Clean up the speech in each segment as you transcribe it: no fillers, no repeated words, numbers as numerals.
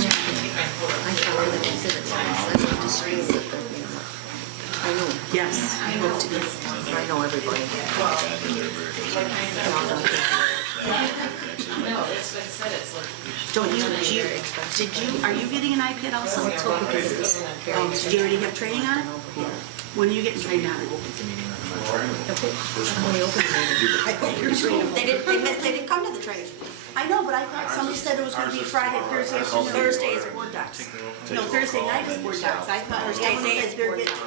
I know. Yes. I know everybody. Don't you, are you getting an iPad also? Did you already have training on it? When are you getting trained on it? They didn't come to the training. I know, but I thought somebody said it was going to be Friday, Thursday. Thursday is board docs. No, Thursday night is board docs. I thought Thursday everyone day said is they're board getting.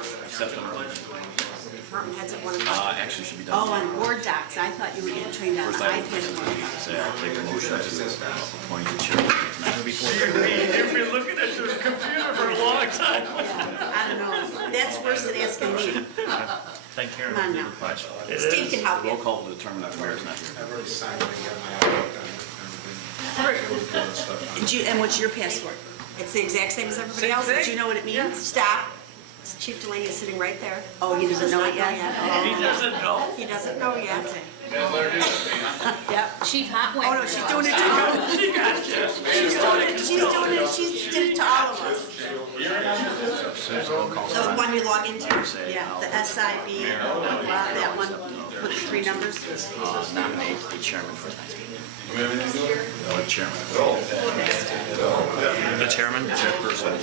Department heads at 1 o'clock. Actually should be done. Oh, on board docs. I thought you were getting trained on the iPad. Say I'll take a motion to appoint the chair. You've been looking at your computer for a long time. I don't know. That's worse than asking me. Thank you. Come on now. Steve can help Roll you. call to determine that the mayor is not here. And what's your password? It's the exact same as everybody else's. Do you know what it means? Stop. Chief Delaney is sitting right there. Oh, he doesn't know it yet? He doesn't know. He doesn't know yet. Yep. Chief Hot Oh, no, she's doing it to you. She got you. She's doing it, she did it to all of us. The one you log into. Yeah, the SIB, that one with the 3 numbers. Nominate the chairman for tonight's meeting. The chairman. The chairman? Chairperson.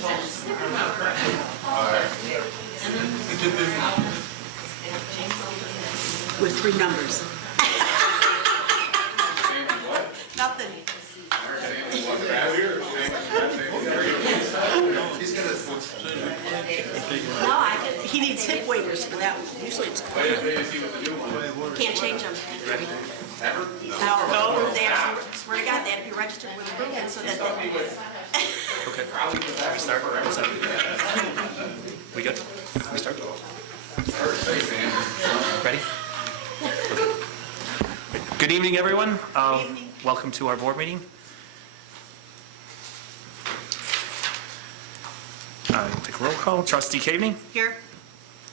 With 3 numbers. Nothing. No, I didn't. He needs hip waders for that one. Usually it's. Can't change them. No, they have to, swear to God, they have to be registered with Bruin so that they. Okay. We start? What's up? We good? We start? Ready? Okay. Good evening, everyone. evening. Welcome to our board meeting. Take a roll call. Trustee Caveney? Here.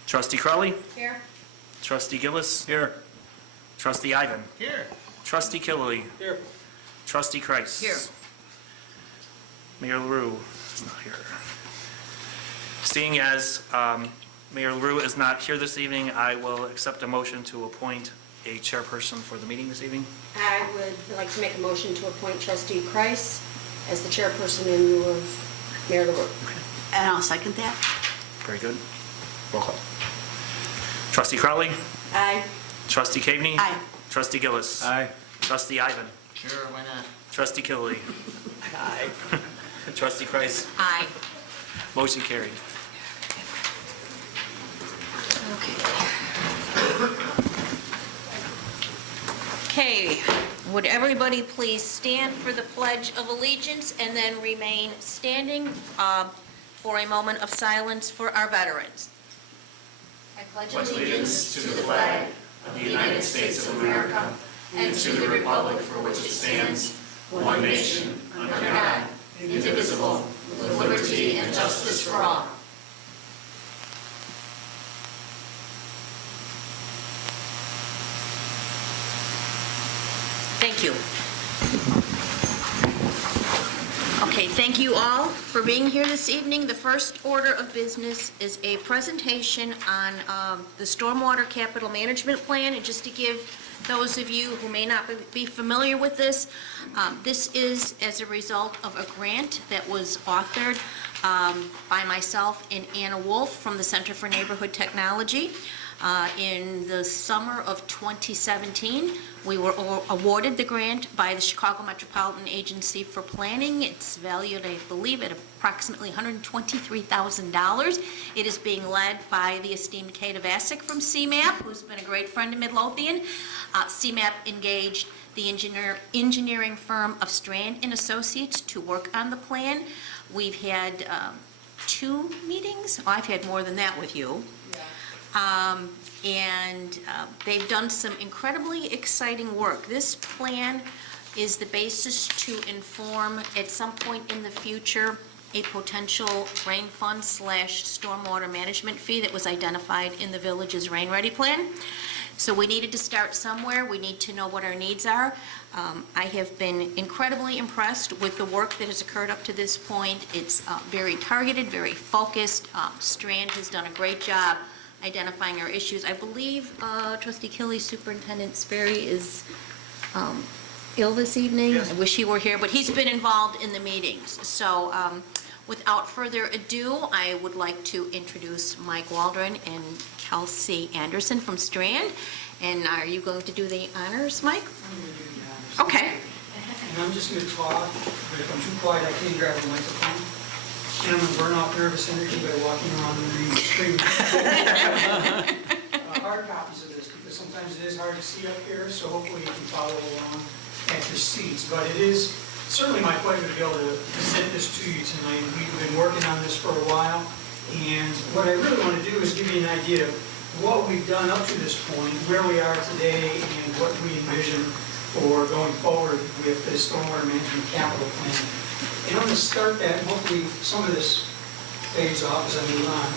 Trustee Crowley? Here. Trustee Gillis? Here. Trustee Ivan? Here. Trustee Killelea? Here. Trustee Kreis? Here. Mayor LaRue is not here. Seeing as Mayor LaRue is not here this evening, I will accept a motion to appoint a chairperson for the meeting this evening. I would like to make a motion to appoint Trustee Kreis as the chairperson in lieu of Mayor LaRue. And I'll second that. Very good. Roll call. Trustee Crowley? Aye. Trustee Caveney? Aye. Trustee Gillis? Aye. Trustee Ivan? Sure, why not? Trustee Killelea? Aye. Trustee Kreis? Aye. Motion carried. Okay, would everybody please stand for the Pledge of Allegiance and then remain standing for a moment of silence for our veterans. I pledge allegiance to the flag of the United States of America and to the republic for which it stands, one nation, under God, indivisible, with liberty and justice for all. Thank you. Okay, thank you all for being here this evening. The first order of business is a presentation on the Stormwater Capital Management Plan. And just to give those of you who may not be familiar with this, this is as a result of a grant that was authored by myself and Anna Wolf from the Center for Neighborhood Technology. In the summer of 2017, we were awarded the grant by the Chicago Metropolitan Agency for Planning. It's valued, I believe, at approximately $123,000. It is being led by the esteemed Kate Vasic from CMAP, who's been a great friend of Midlothian. CMAP engaged the engineering firm of Strand and Associates to work on the plan. We've had 2 meetings. I've had more than that with you. They've done some incredibly exciting work. This plan is the basis to inform, at some point in the future, a potential rain fund / stormwater management fee that was identified in the village's rain ready plan. So we needed to start somewhere. We need to know what our needs are. I have been incredibly impressed with the work that has occurred up to this point. It's very targeted, very focused. Strand has done a great job identifying our issues. I believe Trustee Killy, Superintendent Sperry is ill this evening. Yes. I wish he were here, but he's been involved in the meetings. So without further ado, I would like to introduce Mike Waldron and Kelsey Anderson from Strand. And are you going to do the honors, Mike? I'm going to do the honors. Okay. And I'm just going to talk, but if I'm too quiet, I can't grab the microphone. And I'm going to burn off nervous energy by walking around the room screaming. Hard copies of this, because sometimes it is hard to see up here, so hopefully you can follow along at your seats. But it is certainly my pleasure to be able to present this to you tonight. We've been working on this for a while, and what I really want to do is give you an idea of what we've done up to this point, where we are today, and what we envision for going forward with the Stormwater Management Capital Plan. And I'm going to start that, and hopefully some of this fades off as I move on.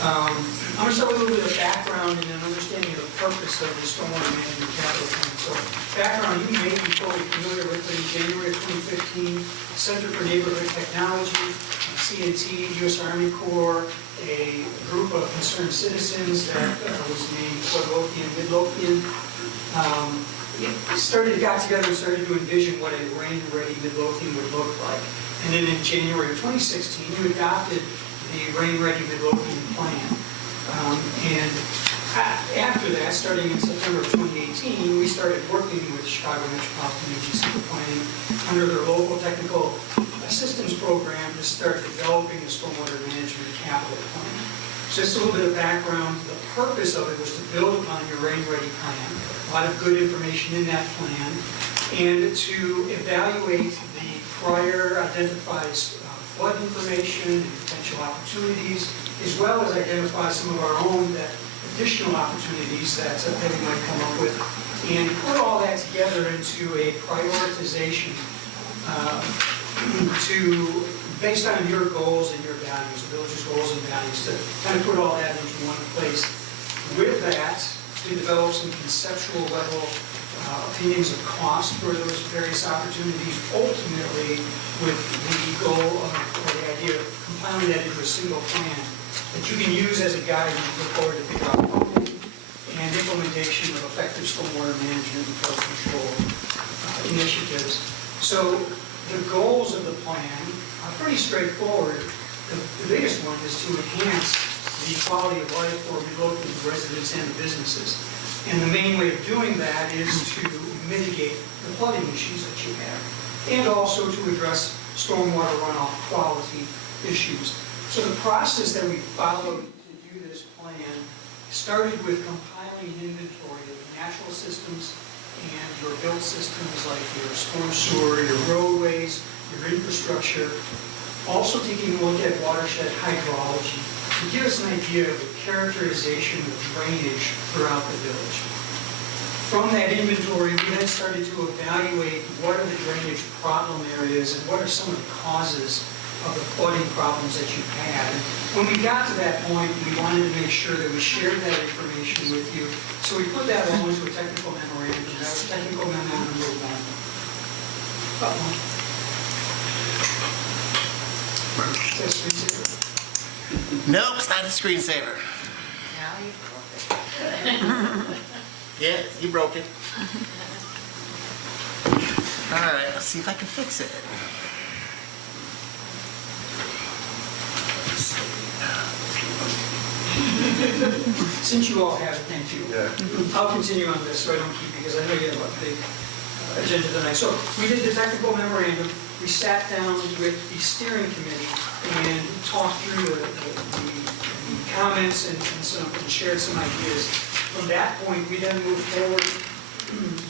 I'm going to start with a little bit of background and an understanding of the purpose of the Stormwater Management Capital Plan. So background, you may be fully familiar with it. In January of 2015, Center for Neighborhood Technology, CNT, U.S. Army Corps, a group of concerned citizens that was named Midlothian, got together and started to envision what a rain-ready Midlothian would look like. And then in January of 2016, you adopted the rain-ready Midlothian plan. And after that, starting in September of 2018, we started working with Chicago Metropolitan Agency for Planning under their local technical assistance program to start developing the Stormwater Management Capital Plan. Just a little bit of background, the purpose of it was to build upon your rain-ready plan, a lot of good information in that plan, and to evaluate the prior identified flood information and potential opportunities, as well as identify some of our own additional opportunities that we might come up with, and put all that together into a prioritization based on your goals and your values, the village's goals and values, to kind of put all that into one place. With that, to develop some conceptual level opinions of cost for those various opportunities, ultimately with the goal of, or the idea of compiling that into a single plan that you can use as a guide as you go forward to figure out funding and implementation of effective stormwater management and flood control initiatives. So the goals of the plan are pretty straightforward. The biggest one is to enhance the quality of life for Midlothian residents and businesses. And the main way of doing that is to mitigate the flooding issues that you have, and also to address stormwater runoff quality issues. So the process that we followed to do this plan started with compiling an inventory of natural systems and your built systems like your storm sewer, your roadways, your infrastructure. Also taking a look at watershed hydrology to give us an idea of the characterization of drainage throughout the village. From that inventory, we then started to evaluate what are the drainage problem areas and what are some of the causes of the flooding problems that you've had. When we got to that point, we wanted to make sure that we shared that information with you. So we put that all into a technical memorandum. That was technical memo number 1. Nope, it's not a screensaver. Yeah, you broke it. All right, let's see if I can fix it. Since you all have it, thank you. I'll continue on this so I don't keep, because I know you have a big agenda tonight. So we did the technical memorandum. We sat down with the steering committee and talked through the comments and shared some ideas. From that point, we then moved forward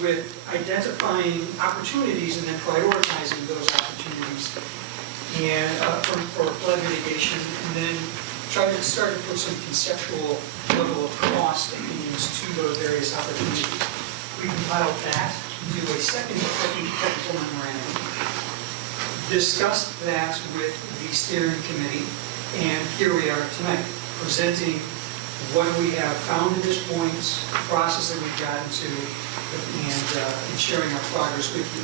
with identifying opportunities and then prioritizing those opportunities and for flood mitigation, and then tried to start to put some conceptual level of cost opinions to those various opportunities. We compiled that into a second technical memorandum, discussed that with the steering committee, and here we are tonight, presenting what we have found at this point, the process that we've gotten to, and sharing our progress with you.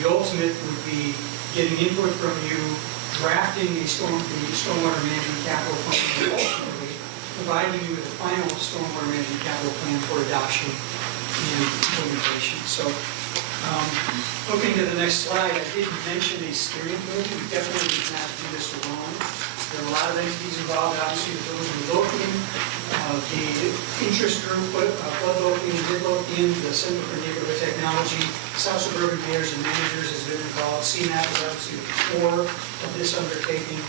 The ultimate would be getting input from you, drafting the stormwater management capital plan, and ultimately providing you with the final stormwater management capital plan for adoption and implementation. So, looking to the next slide, I did mention a steering committee. We definitely did not do this alone. There are a lot of entities involved, obviously, the village of Midlothian, the interest group, Midlothian and Midlothian, the Center for Neighborhood Technology, South Suburban Mayors and Managers has been involved. CNAP is obviously the core of this undertaking.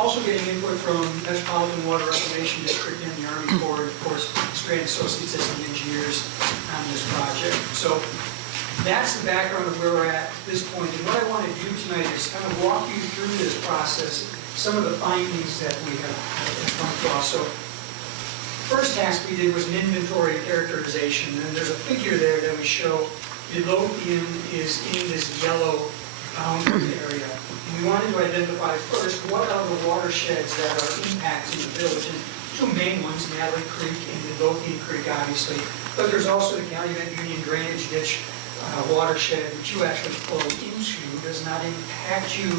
Also getting input from Metropolitan Water Reclamation District and the Army Corps, of course, Strand Associates as the engineers on this project. So that's the background of where we're at this point. And what I want to do tonight is kind of walk you through this process, some of the findings that we have come across. So first task we did was an inventory characterization, and there's a figure there that we show Midlothian is in this yellow boundary area. And we wanted to identify first what are the watersheds that are impacting the village. And two main ones, Natalie Creek and Midlothian Creek, obviously. But there's also the Calumet Union Drainage Ditch watershed, which you actually flow into, does not impact you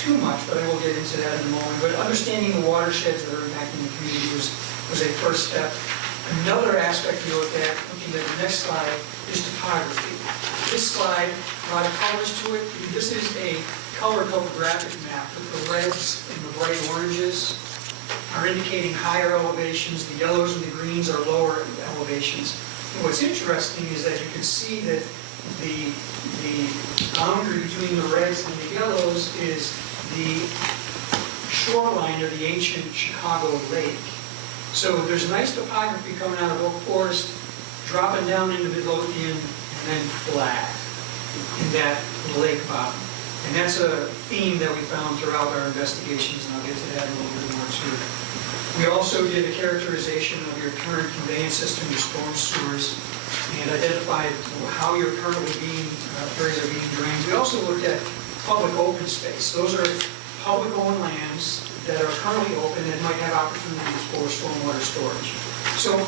too much, but I will get into that in a moment. But understanding the watersheds that are impacting the community was a first step. Another aspect we looked at, looking at the next slide, is topography. This slide, a lot of colors to it. This is a color topographic map with the reds and the bright oranges are indicating higher elevations. The yellows and the greens are lower elevations. And what's interesting is that you can see that the boundary between the reds and the yellows is the shoreline of the ancient Chicago Lake. So there's nice topography coming out of Oak Forest, dropping down into Midlothian, and then flat in that lake bottom. And that's a theme that we found throughout our investigations, and I'll get to that in a little bit more too. We also did a characterization of your current conveyance system, your storm sewers, and identified how your currently areas are being drained. We also looked at public open space. Those are public-owned lands that are currently open and might have opportunities for stormwater storage. So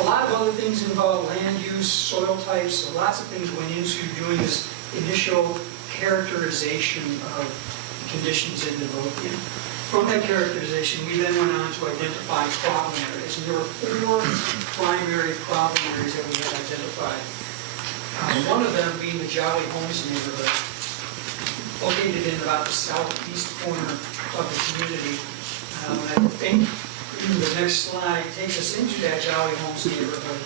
a lot of other things involved land use, soil types, lots of things went into doing this initial characterization of conditions in Midlothian. From that characterization, we then went on to identify problem areas. And there were 4 primary problem areas that we had identified. One of them being the Jolly Homes neighborhood, located in about the southeast corner of the community. I think the next slide takes us into that Jolly Homes neighborhood.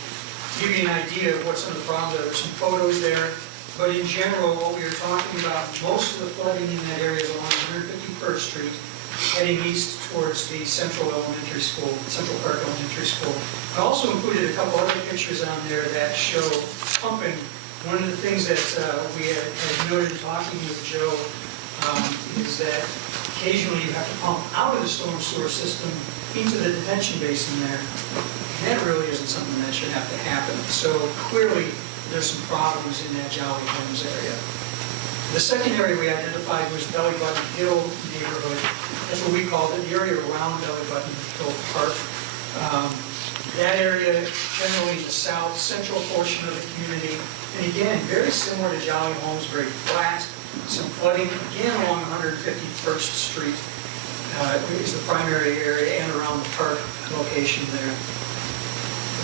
Give you an idea of what some of the problems are. There's some photos there. But in general, what we are talking about, most of the flooding in that area is along 151st Street, heading east towards the Central Park Elementary School. I also included a couple other pictures on there that show pumping. One of the things that we had noted talking with Joe is that occasionally you have to pump out of the storm sewer system into the detention basin there. And that really isn't something that should have to happen. So clearly, there's some problems in that Jolly Homes area. The second area we identified was Belly Button Hill neighborhood. That's what we called it, the area around Belly Button Hill Park. That area, generally the south central portion of the community, and again, very similar to Jolly Homes, very flat. Some flooding, again, along 151st Street is the primary area and around the park location there.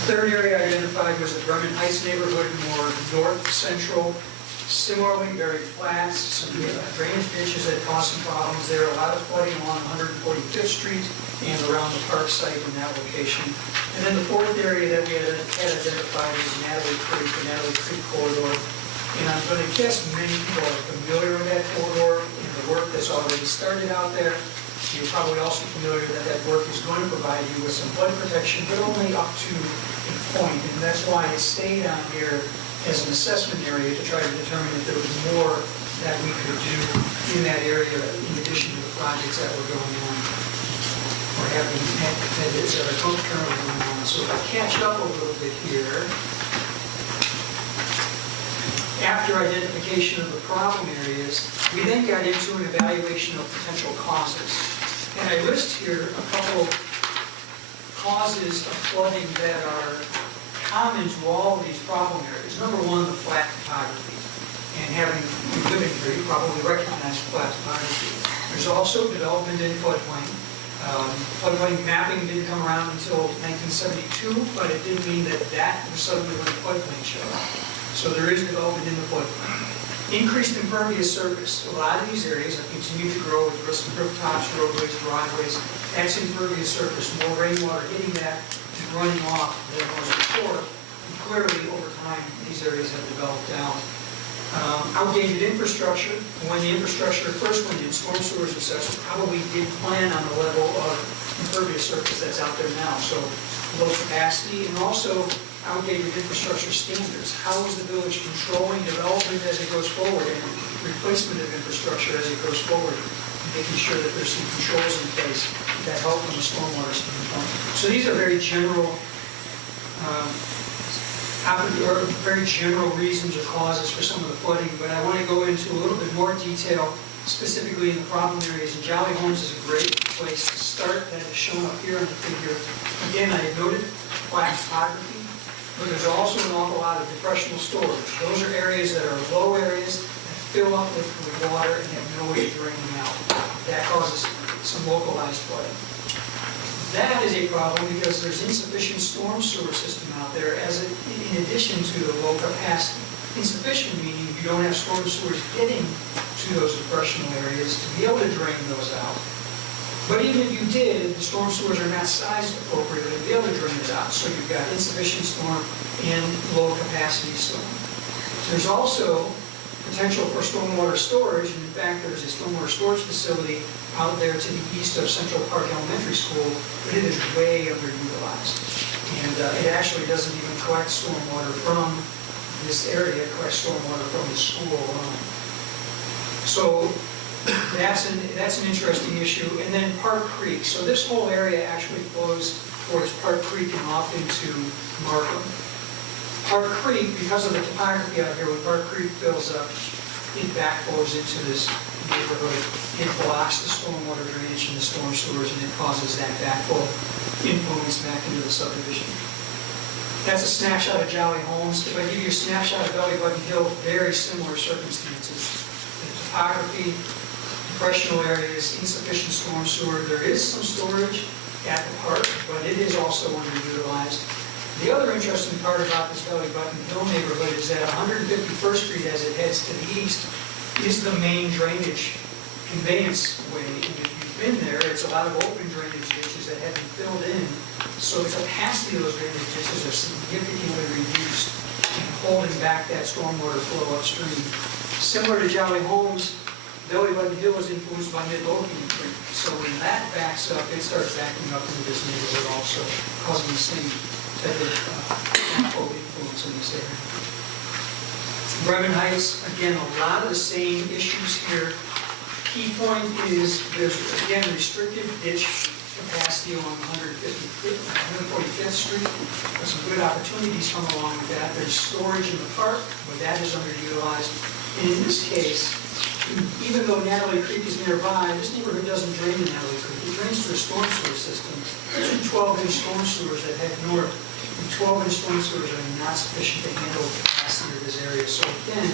The third area identified was the Drummond Heights neighborhood, more north central. Similarly, very flat, some drainage ditches that caused some problems there. A lot of flooding along 145th Street and around the park site in that location. And then the fourth area that we had identified was Natalie Creek, the Natalie Creek corridor. And I'm going to guess many people are familiar with that corridor and the work that's already started out there. You're probably also familiar that that work is going to provide you with some flood protection, but only up to a point. And that's why it stayed on here as an assessment area to try to determine if there was more that we could do in that area in addition to the projects that were going on or have been that are currently going on. So if I catch up a little bit here, after identification of the problem areas, we then got into an evaluation of potential causes. And I list here a couple causes of flooding that are common to all of these problem areas. Number one, the flat topography. And having lived here, you probably recognize flat topography. There's also development in floodplain. Floodplain mapping didn't come around until 1972, but it didn't mean that was suddenly when the floodplain showed up. So there is development in the floodplain. Increased impervious surface. A lot of these areas have continued to grow with rooftops, roadways, driveways. That's impervious surface. More rainwater hitting that and running off than it was before. And clearly, over time, these areas have developed out. Outdated infrastructure. When the infrastructure first went in, storm sewers and such, probably did plan on the level of impervious surface that's out there now. So low capacity, and also outdated infrastructure standards. How is the village controlling development as it goes forward and replacement of infrastructure as it goes forward? Making sure that there's some controls in place that help from the stormwater standpoint. So these are very general reasons or causes for some of the flooding, but I want to go into a little bit more detail, specifically in the problem areas. And Jolly Homes is a great place to start. That is shown up here on the figure. Again, I have noted flat topography, but there's also an awful lot of depressional storage. Those are areas that are low areas that fill up with water and have no way to drain them out. That causes some localized flooding. That is a problem because there's insufficient storm sewer system out there in addition to the low capacity. Insufficient meaning you don't have storm sewers getting to those depressional areas to be able to drain those out. But even if you did, the storm sewers are not sized appropriately to be able to drain it out. So you've got insufficient storm and low capacity storm. There's also potential for stormwater storage, and in fact, there's a stormwater storage facility out there to the east of Central Park Elementary School, but it is way underutilized. And it actually doesn't even collect stormwater from this area, it collects stormwater from the school alone. So that's an interesting issue. And then Park Creek. So this whole area actually flows towards Park Creek and off into Markham. Park Creek, because of the topography out here, when Park Creek fills up, it backflows into this neighborhood. It blocks the stormwater drainage and the storm sewers, and it causes that backflow influence back into the subdivision. That's a snapshot of Jolly Homes. If I give you a snapshot of Belly Button Hill, very similar circumstances. The topography, depressional areas, insufficient storm sewer. There is some storage at the park, but it is also underutilized. The other interesting part about this Belly Button Hill neighborhood is that 151st Street, as it heads to the east, is the main drainage conveyance way. And if you've been there, it's a lot of open drainage ditches that have been filled in. So the capacity of those drainage ditches are significantly reduced and holding back that stormwater flow upstream. Similar to Jolly Homes, Belly Button Hill is influenced by Midlothian Creek. So when that backs up, it starts backing up into this neighborhood also, causing the same type of influence in this area. Bremen Heights, again, a lot of the same issues here. Key point is there's, again, restricted ditch capacity along 145th Street. There's some good opportunities come along with that. There's storage in the park, but that is underutilized. And in this case, even though Natalie Creek is nearby, this neighborhood doesn't drain to Natalie Creek. It drains through a storm sewer system. There's 12-inch storm sewers that head north. And 12-inch storm sewers are not sufficient to handle the capacity of this area. So again,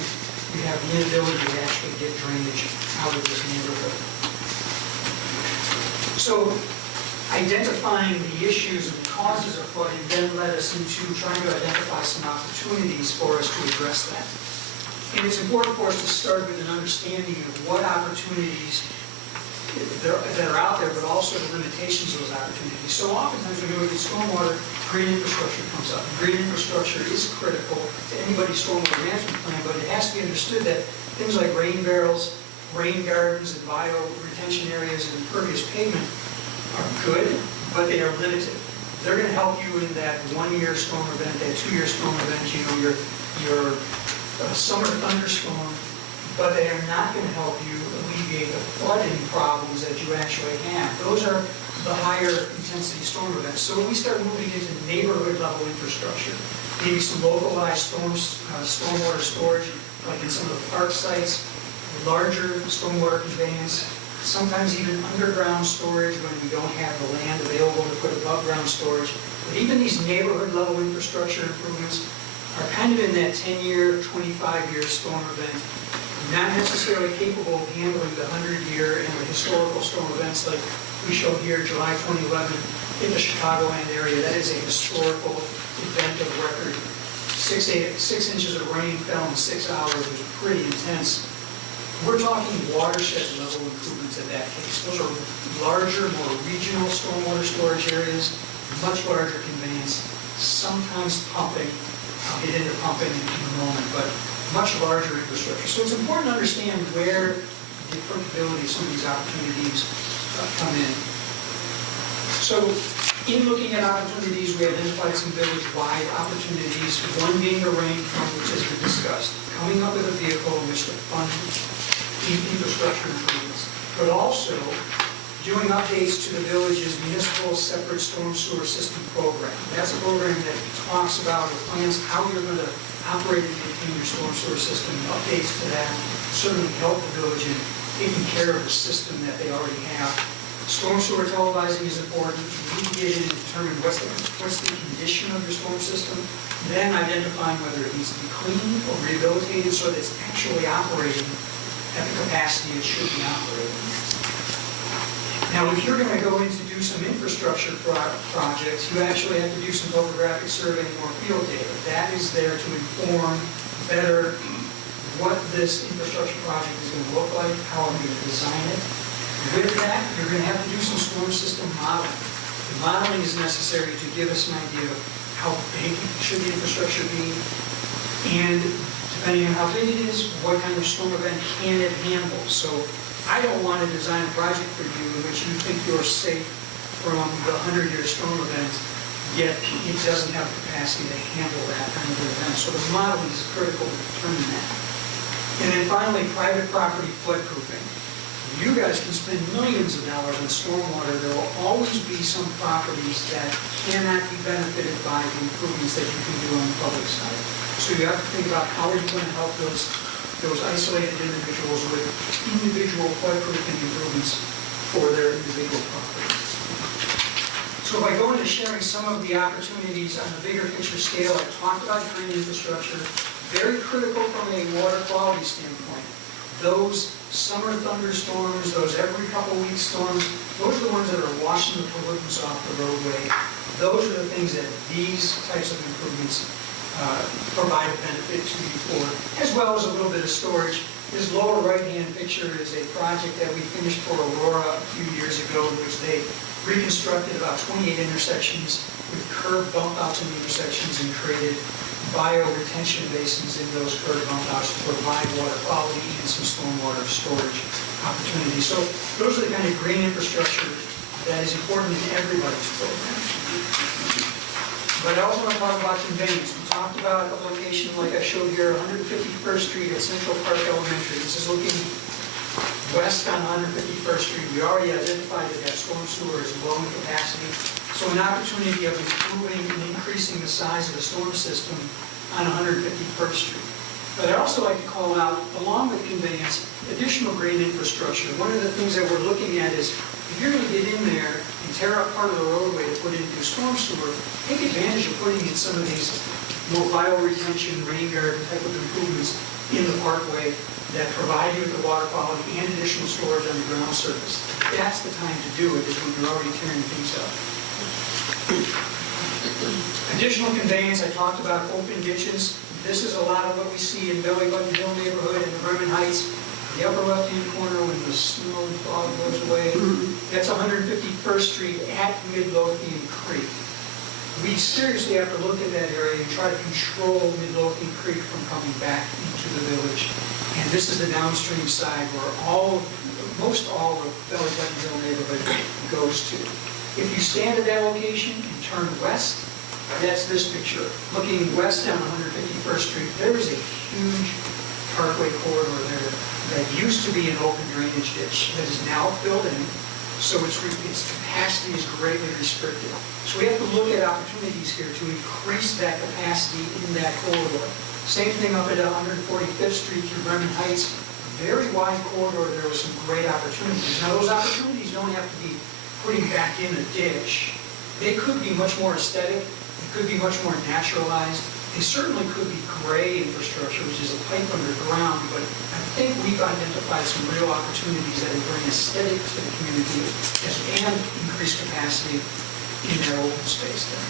you have the inability to actually get drainage out of this neighborhood. So identifying the issues and the causes of flooding then led us into trying to identify some opportunities for us to address that. And it's important for us to start with an understanding of what opportunities that are out there, but also the limitations of those opportunities. So oftentimes when you look at stormwater, green infrastructure comes up. Green infrastructure is critical to anybody's stormwater management plan, but it has to be understood that things like rain barrels, rain gardens, and bio-retention areas and impervious pavement are good, but they are limited. They're going to help you in that one-year storm event, that two-year storm event, your summer thunderstorm, but they are not going to help you alleviate the flooding problems that you actually have. Those are the higher intensity storm events. So when we start moving into neighborhood level infrastructure, maybe some localized stormwater storage, like in some of the park sites, larger stormwater conveyance, sometimes even underground storage when we don't have the land available to put above ground storage. But even these neighborhood level infrastructure improvements are kind of in that 10-year, 25-year storm event, not necessarily capable of handling the 100-year and the historical storm events like we showed here, July 2011 in the Chicagoland area. That is a historical event of record. 6 inches of rain fell in 6 hours. It was pretty intense. We're talking watershed level improvements in that case. Those are larger, more regional stormwater storage areas, much larger conveyance, sometimes pumping. I'll get into pumping in a moment, but much larger infrastructure. So it's important to understand where the applicability of some of these opportunities come in. So in looking at opportunities, we identified some village-wide opportunities, one being the rain fund, which has been discussed, coming up with a vehicle in which to fund infrastructure improvements, but also doing updates to the village's municipal separate storm sewer system program. That's a program that talks about or plans how you're going to operate and maintain your storm sewer system. Updates to that certainly help the village in taking care of the system that they already have. Storm sewer televising is important. You need to get in and determine what's the condition of your storm system, then identifying whether it needs to be cleaned or rehabilitated so that it's actually operating at the capacity it should be operating. Now, if you're going to go in to do some infrastructure projects, you actually have to do some topographic surveying or field data. That is there to inform better what this infrastructure project is going to look like, how I'm going to design it. With that, you're going to have to do some storm system modeling. The modeling is necessary to give us an idea of how big should the infrastructure be, and depending on how big it is, what kind of storm event can it handle. So I don't want to design a project for you in which you think you're safe from the 100-year storm event, yet it doesn't have the capacity to handle that kind of event. So the modeling is critical to determine that. And then finally, private property floodproofing. You guys can spend millions of dollars on stormwater. There will always be some properties that cannot be benefited by the improvements that you can do on the public side. So you have to think about how are you going to help those isolated individuals with individual floodproofing improvements for their individual properties. So by going to sharing some of the opportunities on a bigger picture scale, I talked about green infrastructure, very critical from a water quality standpoint. Those summer thunderstorms, those every couple week storms, those are the ones that are washing the pollutants off the roadway. Those are the things that these types of improvements provide a benefit to you for, as well as a little bit of storage. This lower right-hand picture is a project that we finished for Aurora a few years ago, in which they reconstructed about 28 intersections with curb bump outs in the intersections and created bio-retention basins in those curb bump outs to provide water quality and some stormwater storage opportunities. So those are the kind of green infrastructure that is important in everybody's program. But I also want to talk about conveyance. We talked about a location like I showed here, 151st Street at Central Park Elementary. This is looking west on 151st Street. We already identified that storm sewer is low in capacity. So an opportunity of improving and increasing the size of the storm system on 151st Street. But I'd also like to call out, along with conveyance, additional green infrastructure. One of the things that we're looking at is, if you're going to get in there and tear up part of the roadway to put into storm sewer, take advantage of putting in some of these more bio-retention, rain garden type of improvements in the parkway that provide you with the water quality and additional storage on the ground surface. That's the time to do it, is when you're already tearing things up. Additional conveyance, I talked about open ditches. This is a lot of what we see in Belly Button Hill neighborhood and the Bremen Heights. The upper left-hand corner when the snow and fog goes away. That's 151st Street at Midlothian Creek. We seriously have to look at that area and try to control Midlothian Creek from coming back into the village. And this is the downstream side where most all of Belly Button Hill neighborhood goes to. If you stand at that location and turn west, that's this picture. Looking west down 151st Street, there is a huge parkway corridor there that used to be an open drainage ditch that is now filled in, so its capacity is greatly restricted. So we have to look at opportunities here to increase that capacity in that corridor. Same thing up at 145th Street through Bremen Heights. very wide corridor there with some great opportunities. Now, those opportunities don't have to be putting back in a ditch. They could be much more aesthetic, they could be much more naturalized. They certainly could be gray infrastructure, which is a pipe underground, but I think we've identified some real opportunities that will bring aesthetic to the community and increase capacity in that open space there.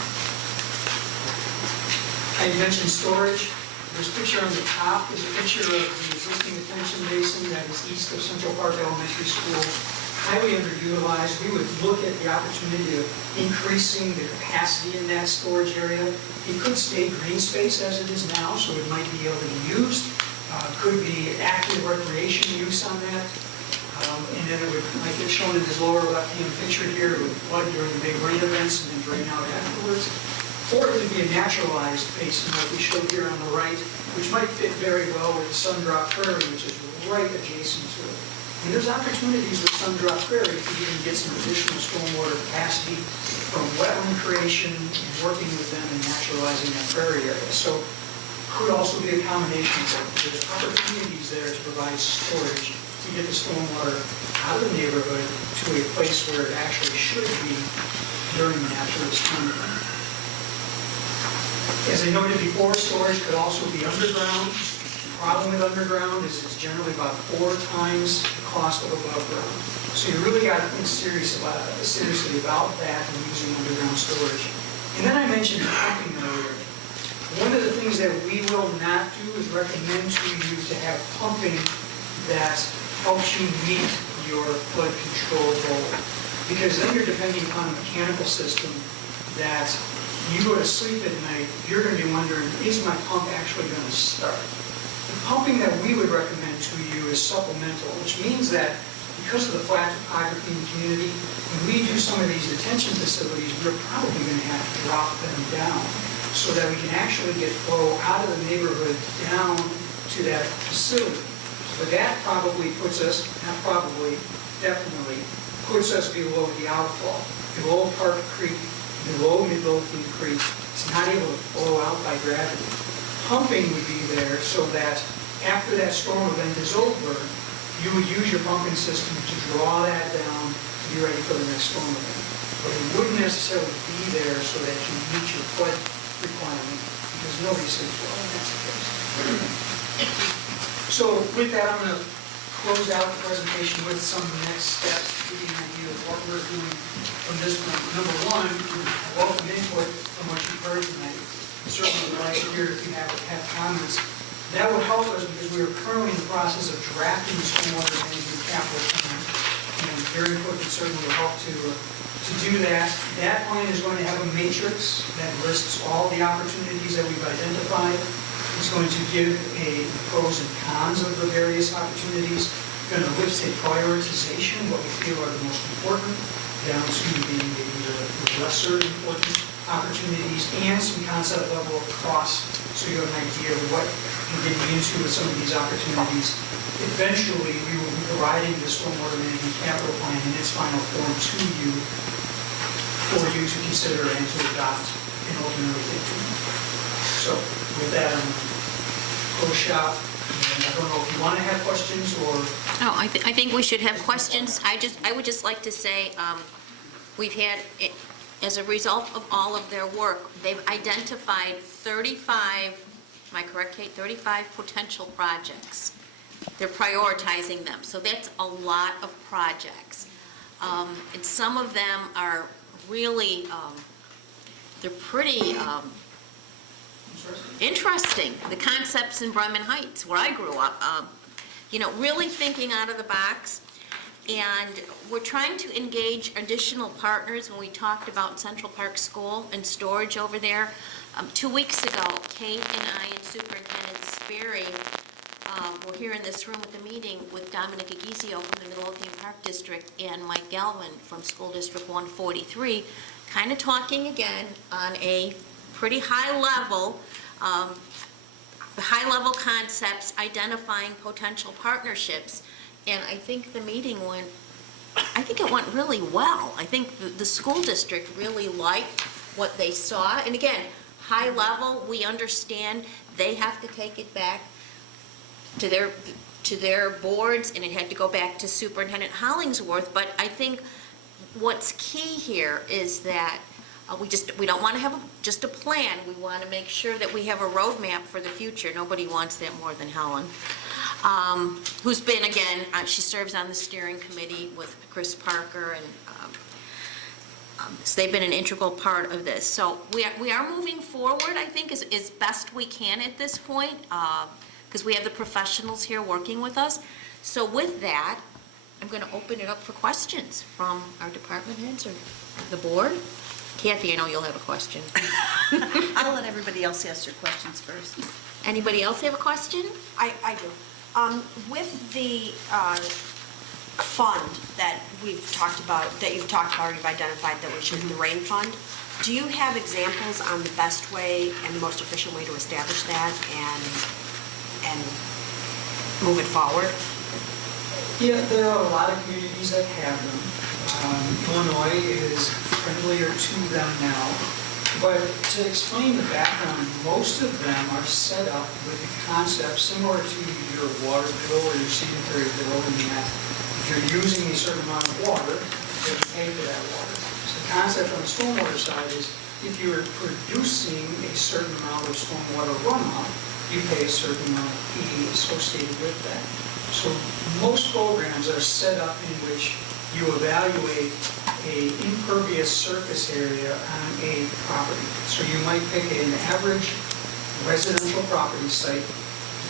I mentioned storage. This picture on the top is a picture of the existing detention basin that is east of Central Park Elementary School. Highly underutilized. We would look at the opportunity of increasing the capacity in that storage area. It could stay green space as it is now, so it might be able to be used. Could be active recreation use on that. And then it would, like it's shown in this lower left-hand picture here, it would flood during the big rain events and then drain out afterwards. Or it could be a naturalized basin like we showed here on the right, which might fit very well with the Sundrop Prairie, which is right adjacent to it. And there's opportunities with Sundrop Prairie to even get some additional stormwater capacity from wetland creation and working with them and naturalizing that prairie area. So could also be a combination of that. There's opportunities there to provide storage to get the stormwater out of the neighborhood to a place where it actually should be during the naturalist time. As I noted before, storage could also be underground. The problem with underground is it's generally about 4 times the cost of above ground. So you really got to think seriously about that and using underground storage. And then I mentioned pumping earlier. One of the things that we will not do is recommend to you to have pumping that helps you meet your flood control goal. Because then you're depending upon a mechanical system that you go to sleep at night, you're going to be wondering, is my pump actually going to start? The pumping that we would recommend to you is supplemental, which means that because of the flat topography in the community, when we do some of these detention facilities, we're probably going to have to drop them down so that we can actually get flow out of the neighborhood down to that facility. But that probably puts us, not probably, definitely, puts us below the outfall, below Park Creek, below Midlothian Creek. It's not able to flow out by gravity. Pumping would be there so that after that storm event is over, you would use your pumping system to draw that down to be ready for the next storm event. But it wouldn't necessarily be there so that you meet your flood requirement, because nobody says, well, that's the case. So with that, I'm going to close out the presentation with some next steps to give you an idea of what we're doing from this point. Number one, I welcome input from what you've heard tonight. Certainly would like to hear if you have comments. That would help us because we are currently in the process of drafting the Stormwater Management Capital Plan. And your input would certainly help to do that. That plan is going to have a matrix that lists all the opportunities that we've identified. It's going to give the pros and cons of the various opportunities. Going to list a prioritization, what we feel are the most important, down to the lesser important opportunities, and some concept level of cost, so you have an idea of what you're getting into with some of these opportunities. Eventually, we will be providing the Stormwater Management Capital Plan in its final form to you, for you to consider and to adopt and ultimately take to. So with that, I'm going to close shop. And I don't know if you want to have questions or... No, I think we should have questions. I would just like to say, we've had, as a result of all of their work, they've identified 35, am I correct, Kate? 35 potential projects. They're prioritizing them, so that's a lot of projects. And some of them are really, they're pretty interesting. The concepts in Bremen Heights, where I grew up, really thinking out of the box. And we're trying to engage additional partners. When we talked about Central Park School and storage over there, 2 weeks ago, Kate and I and Superintendent Sperry were here in this room at the meeting with Dominic Agizio from the Midlothian Park District and Mike Galvin from School District 143, kind of talking again on a pretty high level concepts, identifying potential partnerships. And I think the meeting went really well. I think the school district really liked what they saw. And again, high level, we understand they have to take it back to to their boards, and it had to go back to Superintendent Hollingsworth. But I think what's key here is that we don't want to have just a plan. We want to make sure that we have a roadmap for the future. Nobody wants that more than Helen, who's been, again, she serves on the steering committee with Chris Parker, and so they've been an integral part of this. So we are moving forward, I think, as best we can at this point, because we have the professionals here working with us. So with that, I'm going to open it up for questions from our department heads or the board. Kathy, I know you'll have a question. I'll let everybody else ask their questions first. Anybody else have a question? I do. With the fund that we've talked about, that you've talked about, or you've identified that we should, the rain fund, do you have examples on the best way and the most efficient way to establish that and move it forward? Yeah, there are a lot of communities that have them. Illinois is friendlier to them now. But to explain the background, most of them are set up with the concept similar to your water bill or your sanitary bill, in that if you're using a certain amount of water, then you pay for that water. So the concept on the stormwater side is if you're producing a certain amount of stormwater runoff, you pay a certain amount of fee associated with that. So most programs are set up in which you evaluate a impervious surface area on a property. So you might pick an average residential property site,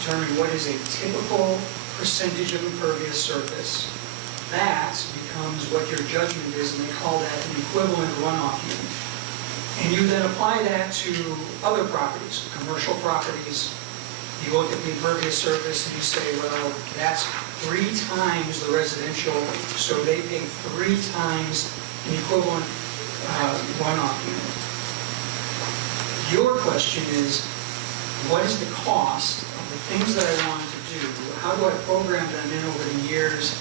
determine what is a typical percentage of impervious surface. That becomes what your judgment is, and they call that an equivalent runoff unit. And you then apply that to other properties, commercial properties. You look at the impervious surface and you say, well, that's 3 times the residential, so they pay 3 times an equivalent runoff unit. Your question is, what is the cost of the things that I want to do? How do I program them in over the years?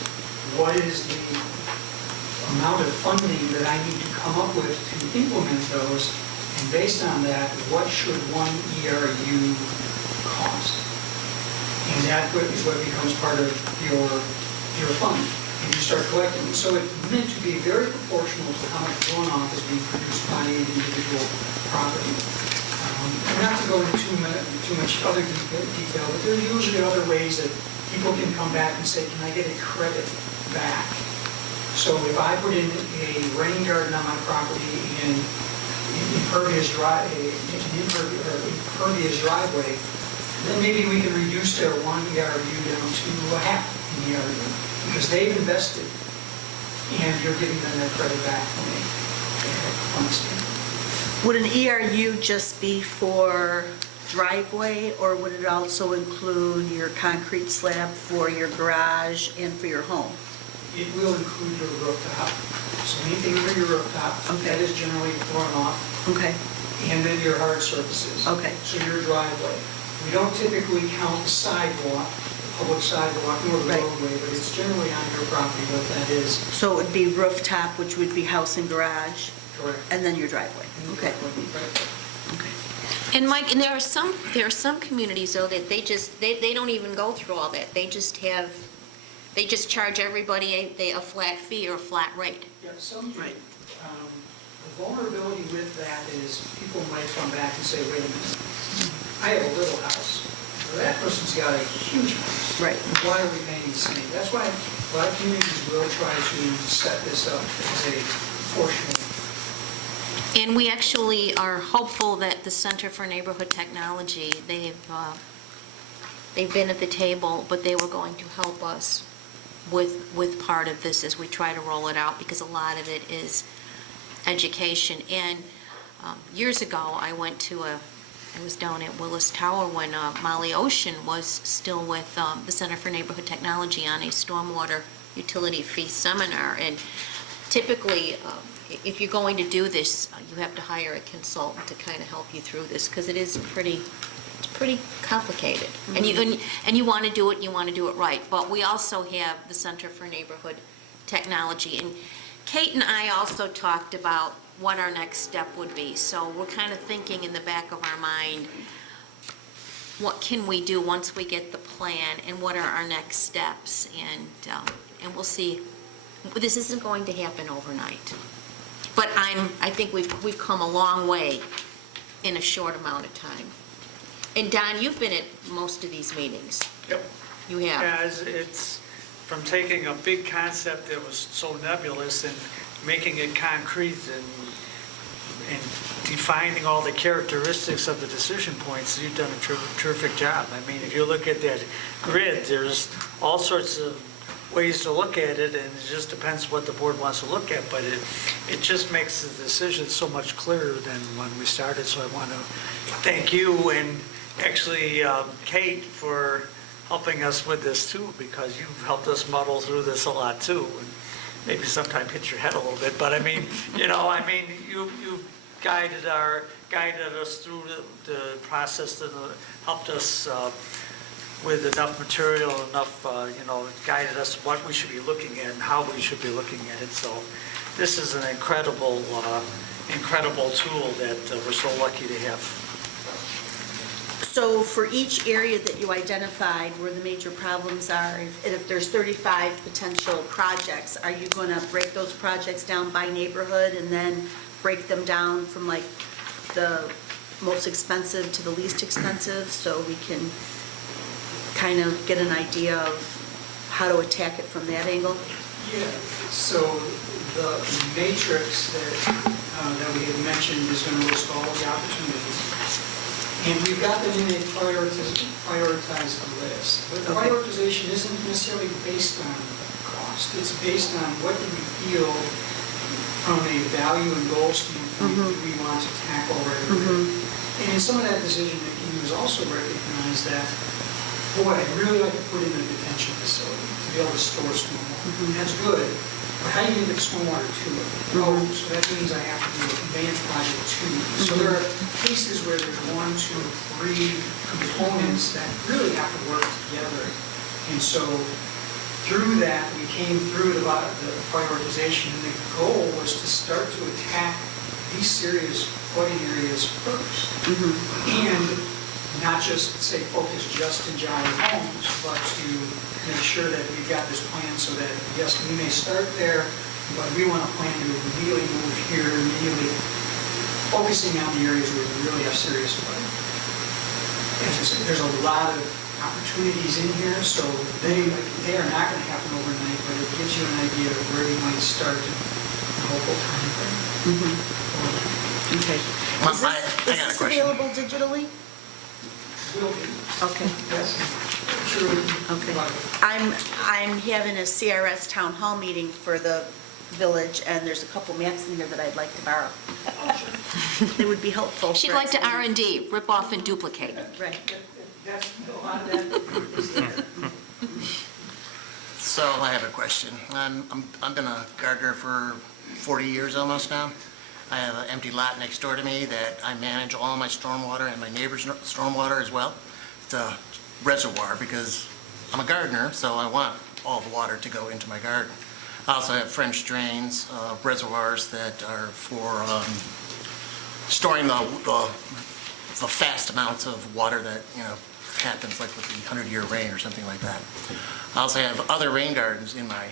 What is the amount of funding that I need to come up with to implement those? And based on that, what should one ERU cost? And that is what becomes part of your fund. And you start collecting. So it's meant to be very proportional to how much runoff is being produced by an individual property. Not to go into too much other detail, but there are usually other ways that people can come back and say, can I get a credit back? So if I put in a rain garden on my property and impervious driveway, then maybe we can reduce their 1 ERU down to a half an ERU, because they've invested, and you're giving them that credit back from a fund standpoint. Would an ERU just be for driveway, or would it also include your concrete slab for your garage and for your home? It will include your rooftop. So anything for your rooftop, Okay. that is generally thrown off, Okay, and then your hard surfaces. Okay. So your driveway. We don't typically count the sidewalk, the public sidewalk, nor the Right. roadway, but it's generally on your property what that is. so it would be rooftop, which would be house and garage, Correct. and then your driveway? Okay, Right. okay. And Mike, and there are some communities though that they don't even go through all that. They just charge everybody a flat fee or a flat rate. Yeah, some do. Right. The vulnerability with that is people might come back and say, wait a minute, I have a little house. Well, that person's got a huge house. Right. Why are we paying the same? That's why a lot of communities will try to set this up as a portion. And we actually are hopeful that the Center for Neighborhood Technology, they've been at the table, but they were going to help us with part of this as we try to roll it out, because a lot of it is education. And years ago, I was down at Willis Tower when Molly Ocean was still with the Center for Neighborhood Technology on a stormwater utility fee seminar. And typically, if you're going to do this, you have to hire a consultant to kind of help you through this, because it is pretty complicated. And you want to do it right. But we also have the Center for Neighborhood Technology. And Kate and I also talked about what our next step would be. So we're kind of thinking in the back of our mind, what can we do once we get the plan, and what are our next steps, and we'll see. This isn't going to happen overnight, but I think we've come a long way in a short amount of time. And Don, you've been at most of these meetings. Yep. You have. Yeah, it's from taking a big concept that was so nebulous and making it concrete and defining all the characteristics of the decision points. You've done a terrific job. I mean, if you look at that grid, there's all sorts of ways to look at it, and it just depends what the board wants to look at, but it just makes the decision so much clearer than when we started. So I want to thank you and actually Kate for helping us with this too, because you've helped us muddle through this a lot too, and maybe sometimes hit your head a little bit, but I mean, you guided us through the process and helped us with enough material, guided us what we should be looking at and how we should be looking at it. So this is an incredible tool that we're so lucky to have. So for each area that you identified where the major problems are, and if there's 35 potential projects, are you going to break those projects down by neighborhood and then break them down from like the most expensive to the least expensive, so we can kind of get an idea of how to attack it from that angle? Yeah, so the matrix that we had mentioned is going to list all the opportunities. And we've got them in a prioritized list. But the prioritization isn't necessarily based on cost. It's based on what do we feel from a value and goal standpoint do we want to tackle right away. And in some of that decision making, it was also recognized that, boy, I'd really like to put in a detention facility to be able to store stormwater. That's good. But how do you get the stormwater to it? Oh, so that means I have to do a conveyance project too. So there are cases where there's 1, 2, 3 components that really have to work together. And so through that, we came through the prioritization, and the goal was to start to attack these serious flooding areas first. And not just say focus just in Jolly Homes, but to make sure that we've got this plan so that, yes, we may start there, but we want a plan to immediately move here, immediately focusing on the areas where we really have serious flooding. As I said, there's a lot of opportunities in here, so they are not going to happen overnight, but it gives you an idea of where you might start in local time frame. Okay. Well, Is I got a this question. available digitally? Will be. Okay. Yes. Sure. Okay. I'm having a CRS town hall meeting for the village, and there's a couple maps in here that I'd like to borrow. They would be helpful. She'd for like to us. R&D, rip off and duplicate. Right. That's a lot of that is there. So I have a question. I've been a gardener for 40 years almost now. I have an empty lot next door to me that I manage all my stormwater and my neighbor's stormwater as well. It's a reservoir because I'm a gardener, so I want all the water to go into my garden. I also have French drains, reservoirs that are for storing the fast amounts of water that, happens like with the 100-year rain or something like that. I also have other rain gardens in my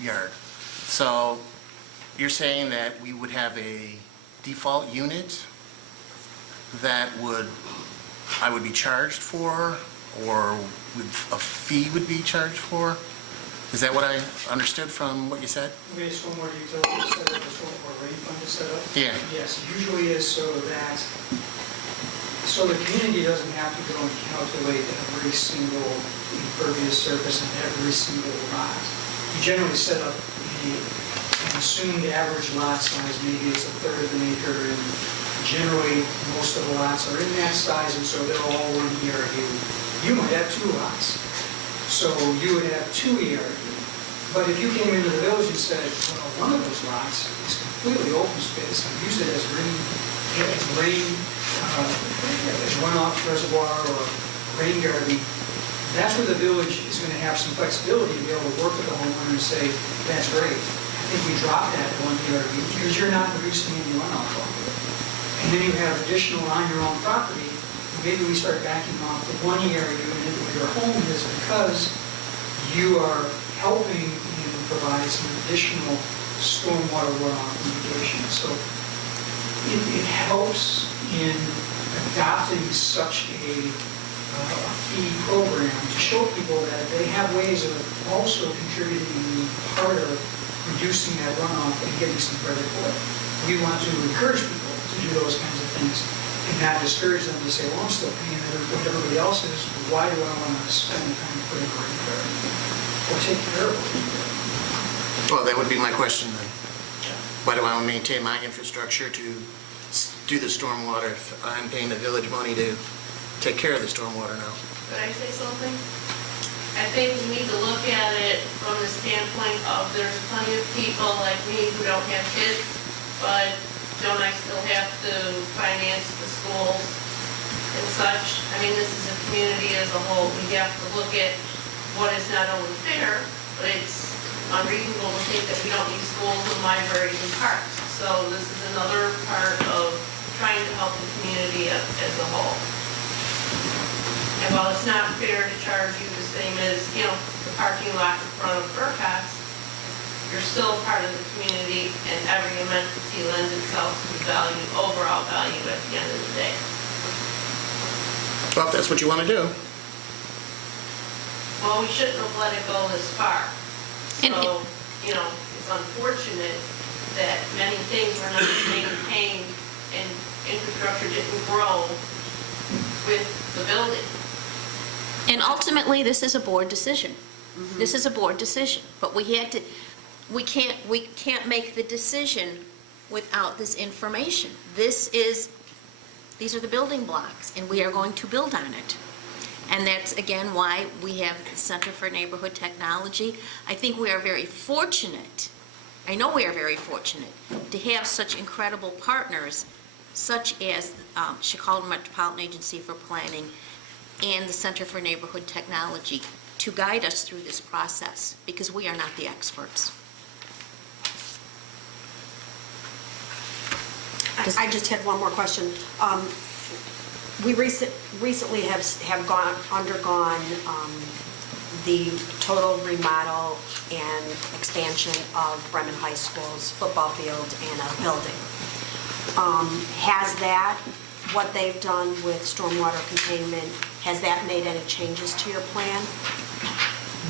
yard. So you're saying that we would have a default unit that I would be charged for, or a fee would be charged for? Is that what I understood from what you said? The way stormwater utility is set up, the stormwater rain fund is set up? Yeah. Yes, usually is so the community doesn't have to go and calculate every single impervious surface and every single lot. You generally set up an assumed average lot size, maybe it's 1/3 of an acre, and generally most of the lots are in that size, and so they're all 1 ERU. You might have 2 lots, so you would have 2 ERU. But if you came into the village and said, well, one of those lots is completely open space, I've used it as runoff reservoir or rain garden, that's where the village is going to have some flexibility to be able to work with the homeowner and say, that's great. I think we drop that at 1 ERU because you're not producing any runoff off of it. And then you have additional on your own property, maybe we start backing off the one area and where your home is because you are helping and provide some additional stormwater runoff mitigation. So it helps in adopting such a fee program to show people that they have ways of also contributing and being part of reducing that runoff and getting some credit for it. We want to encourage people to do those kinds of things and not discourage them to say, well, I'm still paying what everybody else is. Why do I want to spend the time to put in a rate there or take care of it? Well, that would be my question then. Why do I want to maintain my infrastructure to do the stormwater if I'm paying the village money to take care of the stormwater now? Could I say something? I think we need to look at it from the standpoint of there's plenty of people like me who don't have kids, but don't I still have to finance the schools and such? I mean, this is a community as a whole. We have to look at what is not only fair, but it's unreasonable to think that we don't need schools and libraries and parks. So this is another part of trying to help the community as a whole. And while it's not fair to charge you the same as, you know, the parking lot in front of Burkhart's, you're still part of the community, and every amenity lends itself to value, overall value at the end of the day. Well, if that's what you want to do. Well, we shouldn't have let it go this far. And- So, you know, it's unfortunate that many things were not maintained and infrastructure didn't grow with the building. And ultimately, this is a board decision. This is a board decision, but we can't make the decision without this information. These are the building blocks, and we are going to build on it. And that's, again, why we have the Center for Neighborhood Technology. I think we are very fortunate, I know we are very fortunate, to have such incredible partners, such as Chicago Metropolitan Agency for Planning and the Center for Neighborhood Technology, to guide us through this process, because we are not the experts. I just had one more question. We recently have undergone the total remodel and expansion of Bremen High School's football field and a building. Has that, what they've done with stormwater containment, has that made any changes to your plan?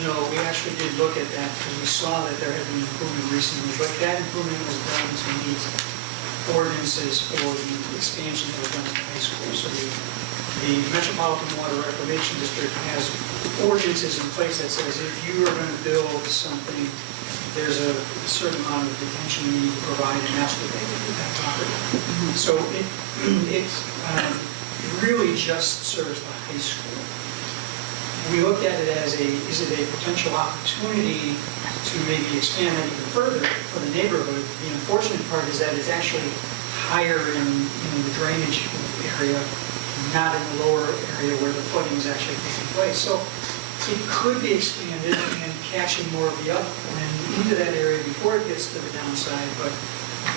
No, we actually did look at that because we saw that there had been improvement recently, but that improvement was done to meet ordinances for the expansion that was done at the high school. So the Metropolitan Water Reclamation District has ordinances in place that says if you are going to build something, there's a certain amount of detention you need to provide, and that's what they did with that property. So it really just serves the high school. We looked at it as is it a potential opportunity to maybe expand that even further for the neighborhood? The unfortunate part is that it's actually higher in the drainage area, not in the lower area where the flooding is actually taking place. So it could be expanded and catching more of the upland into that area before it gets to the downside, but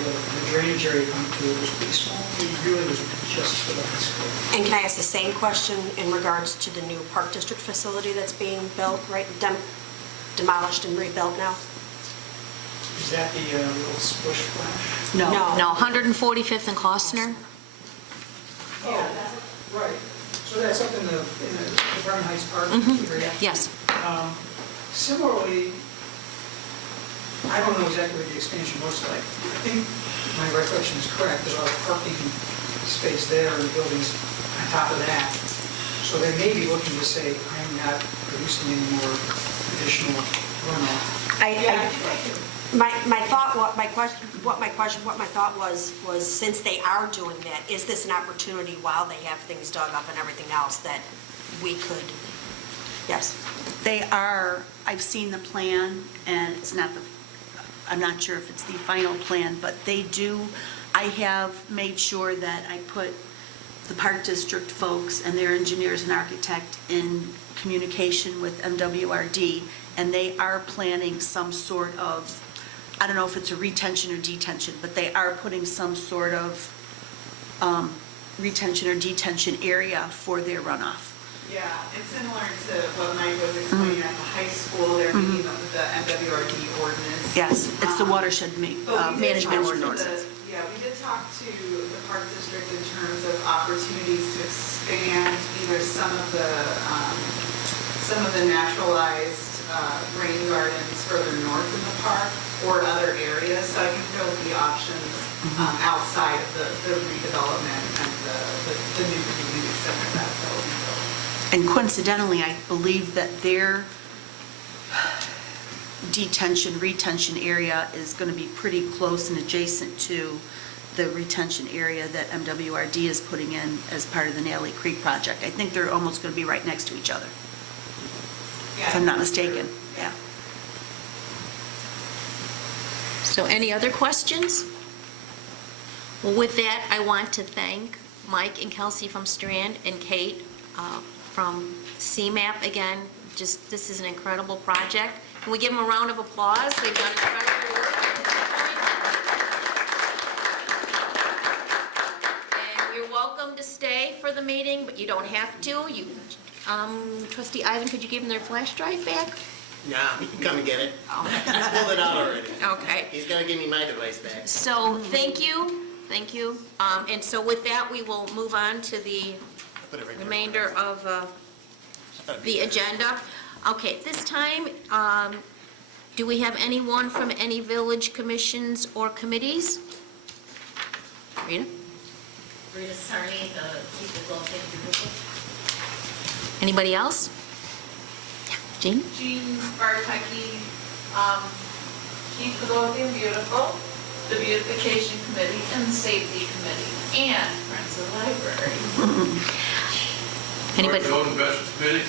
the drainage area coming to it was pretty small. It really was just for the high school. And can I ask the same question in regards to the new Park District facility that's being built, right, demolished and rebuilt now? Is that the little splish splash? No. No, 145th and Costner? Oh, right. So that's up in the Vernon Heights Park area? Yes. Similarly, I don't know exactly what the expansion looks like. I think my recollection is correct. There's a lot of parking space there and the buildings on top of that. So they may be looking to say, I am not producing any more additional runoff. My thought was since they are doing that, is this an opportunity while they have things dug up and everything else that we could, yes? They are, I've seen the plan, and it's not I'm not sure if it's the final plan, but they do, I have made sure that I put the Park District folks and their engineers and architect in communication with MWRD, and they are planning some sort of, I don't know if it's a retention or detention, but they are putting some sort of retention or detention area for their runoff. Yeah, it's similar to what Mike was explaining at the high school, they're meeting up with the MWRD ordinance. Yes, it's the watershed But we did management talk to ordinance. Yeah, we did talk to the Park District in terms of opportunities to expand either some of the naturalized rain gardens further north in the park or other areas. So I think there'll be options outside of the redevelopment and the new community center that will be built. And coincidentally, I believe that their detention, retention area is going to be pretty close and adjacent to the retention area that MWRD is putting in as part of the Natalie Creek project. I think they're almost going to be right next to each other, if I'm not mistaken. Yeah. So any other questions? Well, with that, I want to thank Mike and Kelsey from Strand and Kate from CMAP again. Just, this is an incredible project. Can we give them a round of applause? They've done incredible work. And you're welcome to stay for the meeting, but you don't have to. You, Trustee Ivan, could you give them their flash drive back? Nah, he can come and get it. I pulled it out already. Okay. He's gonna give me my device back. So, thank you. And so with that, we will move on to the Put it right there. remainder of the agenda. Okay, at this time, do we have anyone from any village commissions or committees? Rita? Rita Sarni, the Keep It Local Division. Anybody else? Jean? Jean Bartecki, Keep Midlothian Beautiful, the Beautification Committee, and the Safety Committee, and Friends of the Library. Anybody? Road Investment Committee.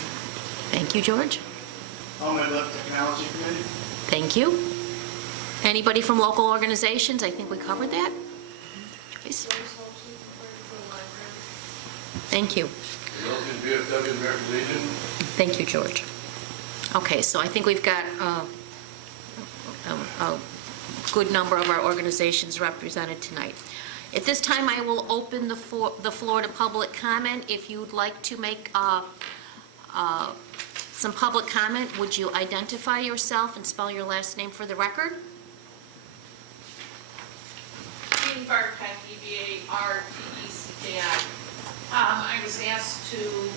Thank you, George. All my left Technology Committee. Thank you. Anybody from local organizations? I think we covered that. Joyce? Thank you. Midlothian VFW American Legion. Thank you, George. Okay, so I think we've got a good number of our organizations represented tonight. At this time, I will open the floor to public comment. If you'd like to make some public comment, would you identify yourself and spell your last name for the record? Jean Bartecki, B-A-R-T-E-C-K-I. I was asked to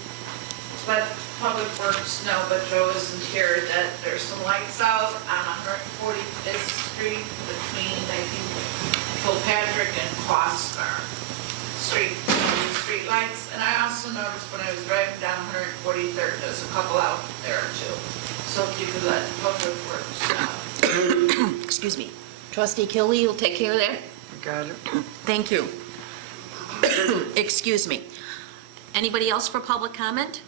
let Public Works know, but Joe isn't here, that there's some lights out on 145th Street between, I think, Kilpatrick and Costner street lights. And I also noticed when I was driving down 143rd, there's a couple out there too. So if you could let Public Works know. Excuse me. Trustee Kilby, you'll take care of that? Got it. Thank you. Excuse me. Anybody else for public comment?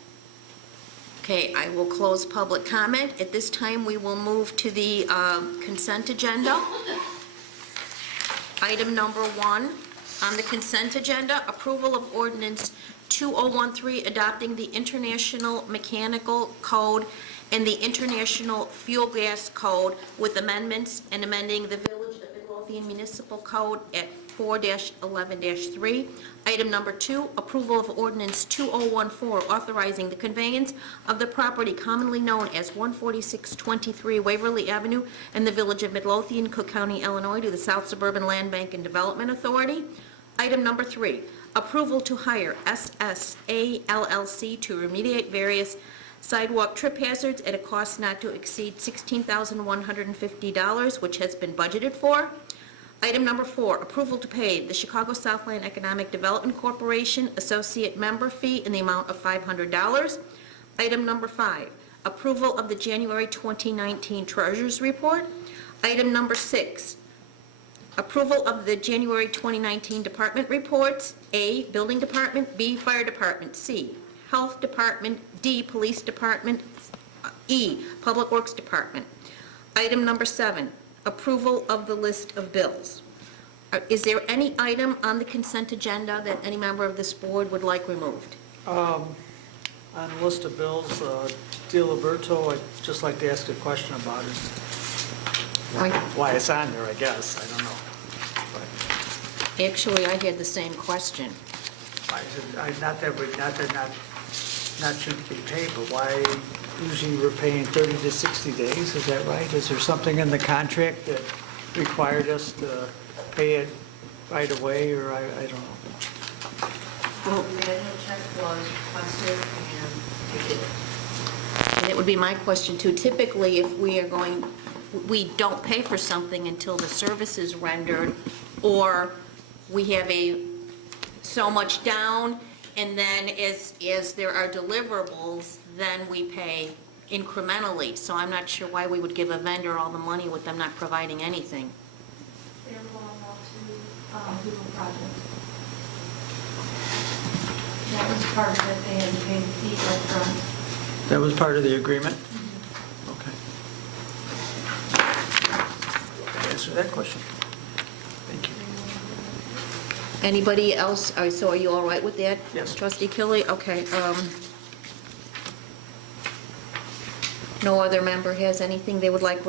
Okay, I will close public comment. At this time, we will move to the consent agenda. Item number 1 on the consent agenda, approval of ordinance 2013 adopting the International Mechanical Code and the International Fuel Gas Code with amendments and amending the Village of Midlothian Municipal Code at 4-11-3. Item number 2, approval of ordinance 2014 authorizing the conveyance of the property commonly known as 14623 Waverly Avenue in the Village of Midlothian, Cook County, Illinois, to the South Suburban Land Bank and Development Authority. Item number 3, approval to hire SSA LLC to remediate various sidewalk trip hazards at a cost not to exceed $16,150, which has been budgeted for. Item number 4, approval to pay the Chicago Southland Economic Development Corporation associate member fee in the amount of $500. Item number 5, approval of the January 2019 Treasurers Report. Item number 6, approval of the January 2019 department reports. A, Building Department, B, Fire Department, C, Health Department, D, Police Department, E, Public Works Department. Item number 7, approval of the list of bills. Is there any item on the consent agenda that any member of this board would like removed? On the list of bills, DiLiberto, I'd just like to ask a question about it. Why it's on there, I guess, I don't know. But Actually, I had the same question. why Not that not shouldn't be paid, but why usually we're paying 30 to 60 days, is that right? Is there something in the contract that required us to pay it right away, or I don't know? The annual check was requested and we did it. And it would be my question too. Typically, if we don't pay for something until the service is rendered, or we have so much down, and then as there are deliverables, then we pay incrementally. So I'm not sure why we would give a vendor all the money with them not providing anything. They're going out to do a project. That was part of it, they had to pay the fee up front. That was part of the agreement? Okay. Answer that question. Thank you. Anybody else? So are you all right with that? Yes. Trustee Killy? Okay. No other member has anything they would like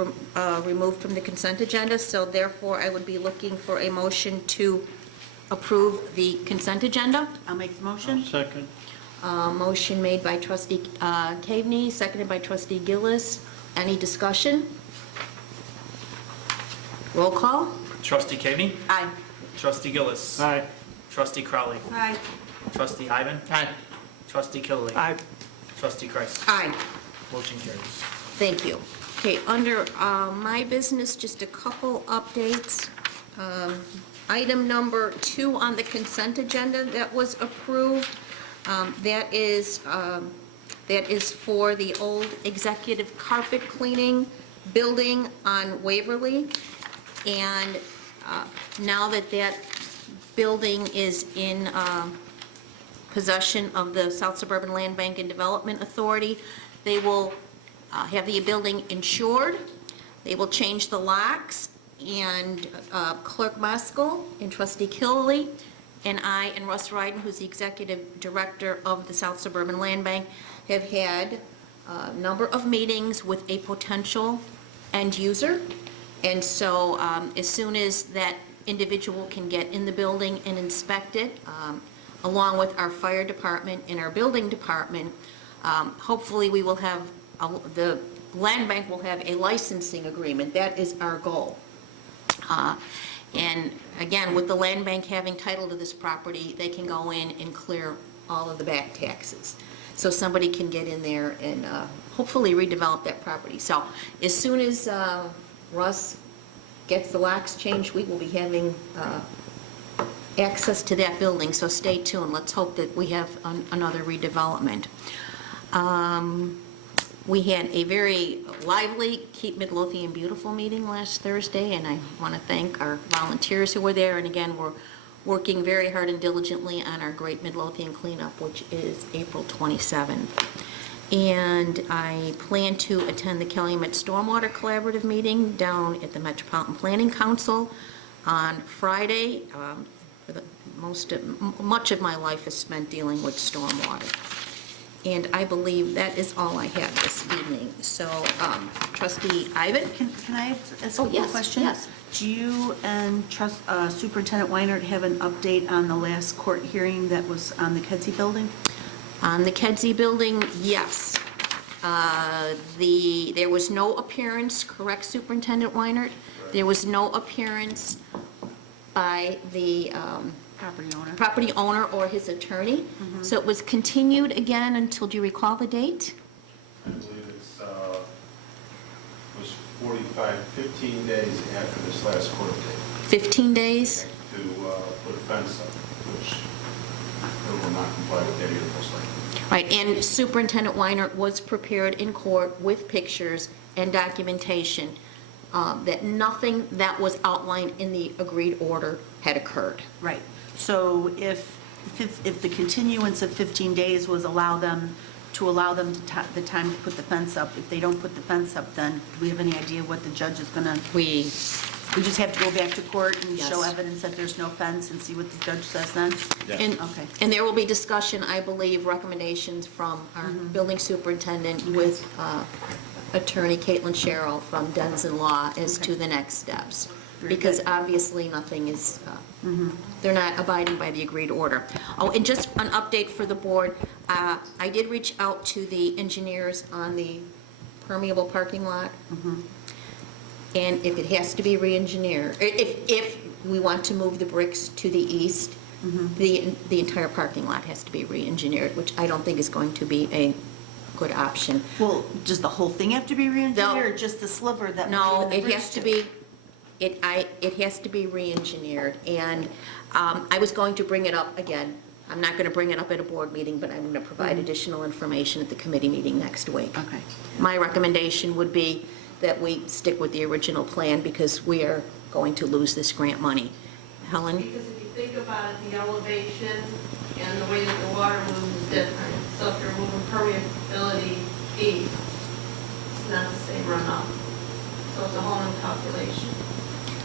removed from the consent agenda, so therefore I would be looking for a motion to approve the consent agenda. I'll make the motion. Second. Motion made by trustee Caveney, seconded by trustee Gillis. Any discussion? Roll call? Trustee Caveney? Aye. Trustee Gillis? Aye. Trustee Crowley? Aye. Trustee Ivan? Aye. Trustee Killiely? Aye. Trustee Kreis? Aye. Motion carries. Thank you. Okay, under my business, just a couple updates. Item number 2 on the consent agenda that was approved, that is for the old executive carpet cleaning building on Waverly. And now that that building is in possession of the South Suburban Land Bank and Development Authority, they will have the building insured. They will change the locks, and Clerk Moskell and Trustee Killiely and I and Russ Ryden, who's the Executive Director of the South Suburban Land Bank, have had a number of meetings with a potential end user. And so as soon as that individual can get in the building and inspect it, along with our fire department and our building department, hopefully we will have, the land bank will have a licensing agreement. That is our goal. And again, with the land bank having title to this property, they can go in and clear all of the back taxes. So somebody can get in there and hopefully redevelop that property. So as soon as Russ gets the locks changed, we will be having access to that building, so stay tuned. Let's hope that we have another redevelopment. We had a very lively Keep Midlothian Beautiful meeting last Thursday, and I want to thank our volunteers who were there. And again, we're working very hard and diligently on our Great Midlothian Cleanup, which is April 27th. And I plan to attend the Calumet Stormwater Collaborative meeting down at the Metropolitan Planning Council on Friday. Much of my life is spent dealing with stormwater. And I believe that is all I have this evening. So, Trustee Ivan? Can I ask Oh, a yes, question? yes. Do you and Superintendent Weinert have an update on the last court hearing that was on the Kedzie building? On the Kedzie building, yes. There was no appearance, correct, Superintendent Weinert? There was no appearance by the property owner or his attorney. So it was continued again until, do you recall the date? I believe was 15 days after this last court date. 15 days? To put a fence up, which they will not comply with that either, most likely. Right, and Superintendent Weinert was prepared in court with pictures and documentation that nothing that was outlined in the agreed order had occurred. Right. So if the continuance of 15 days was allow them the time to put the fence up, if they don't put the fence up, then do we have any idea what the judge is going to? We just have to go back to court and show Yes. evidence that there's no fence and see what the judge says then? And, Okay. and there will be discussion, I believe, recommendations from our building superintendent with Attorney Caitlin Sherrill from Dens and Law as to the next steps. because obviously nothing is, they're not abiding by the agreed order. Oh, and just an update for the board, I did reach out to the engineers on the permeable parking lot. And if it has to be re-engineered, if we want to move the bricks to the east, the entire parking lot has to be re-engineered, which I don't think is going to be a good option. Well, does the whole thing have to be re-engineered, No. or just the sliver that? No, we're moving it the has to bridge be, it has to be re-engineered, and I was going to bring it up again. I'm not going to bring it up at a board meeting, but I'm going to provide additional information at the committee meeting next week. Okay. My recommendation would be that we stick with the original plan, because we are going to lose this grant money. Helen? Because if you think about it, the elevation and the way that the water moves is different. So if you're moving permeability east, it's not the same runoff. So it's a whole new calculation.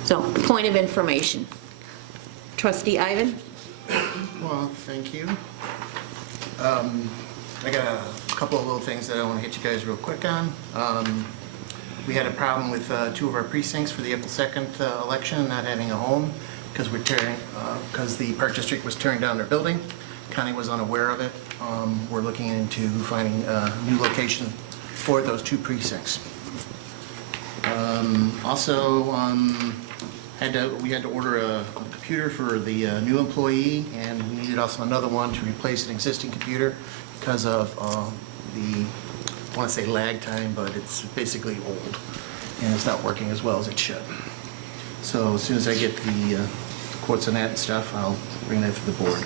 So, point of information. Trustee Ivan? Well, thank you. I got a couple of little things that I want to hit you guys real quick on. We had a problem with 2 of our precincts for the April 2nd election not having a home because because the Park District was tearing down their building. County was unaware of it. We're looking into finding a new location for those 2 precincts. Also, we had to order a computer for the new employee, and we needed also another one to replace an existing computer because of the, I want to say lag time, but it's basically old, and it's not working as well as it should. So as soon as I get the quotes on that and stuff, I'll bring that to the board.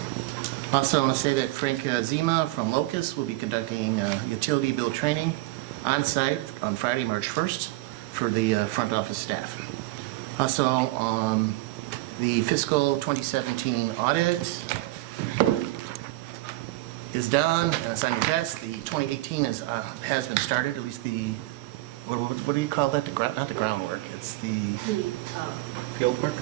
Also, I want to say that Frank Zima from Locust will be conducting utility bill training on site on Friday, March 1st for the front office staff. Also, the fiscal 2017 audit is done, and it's on your desk. The 2018 has been started, at least the, what do you call that? Not the groundwork, it's the... Field work?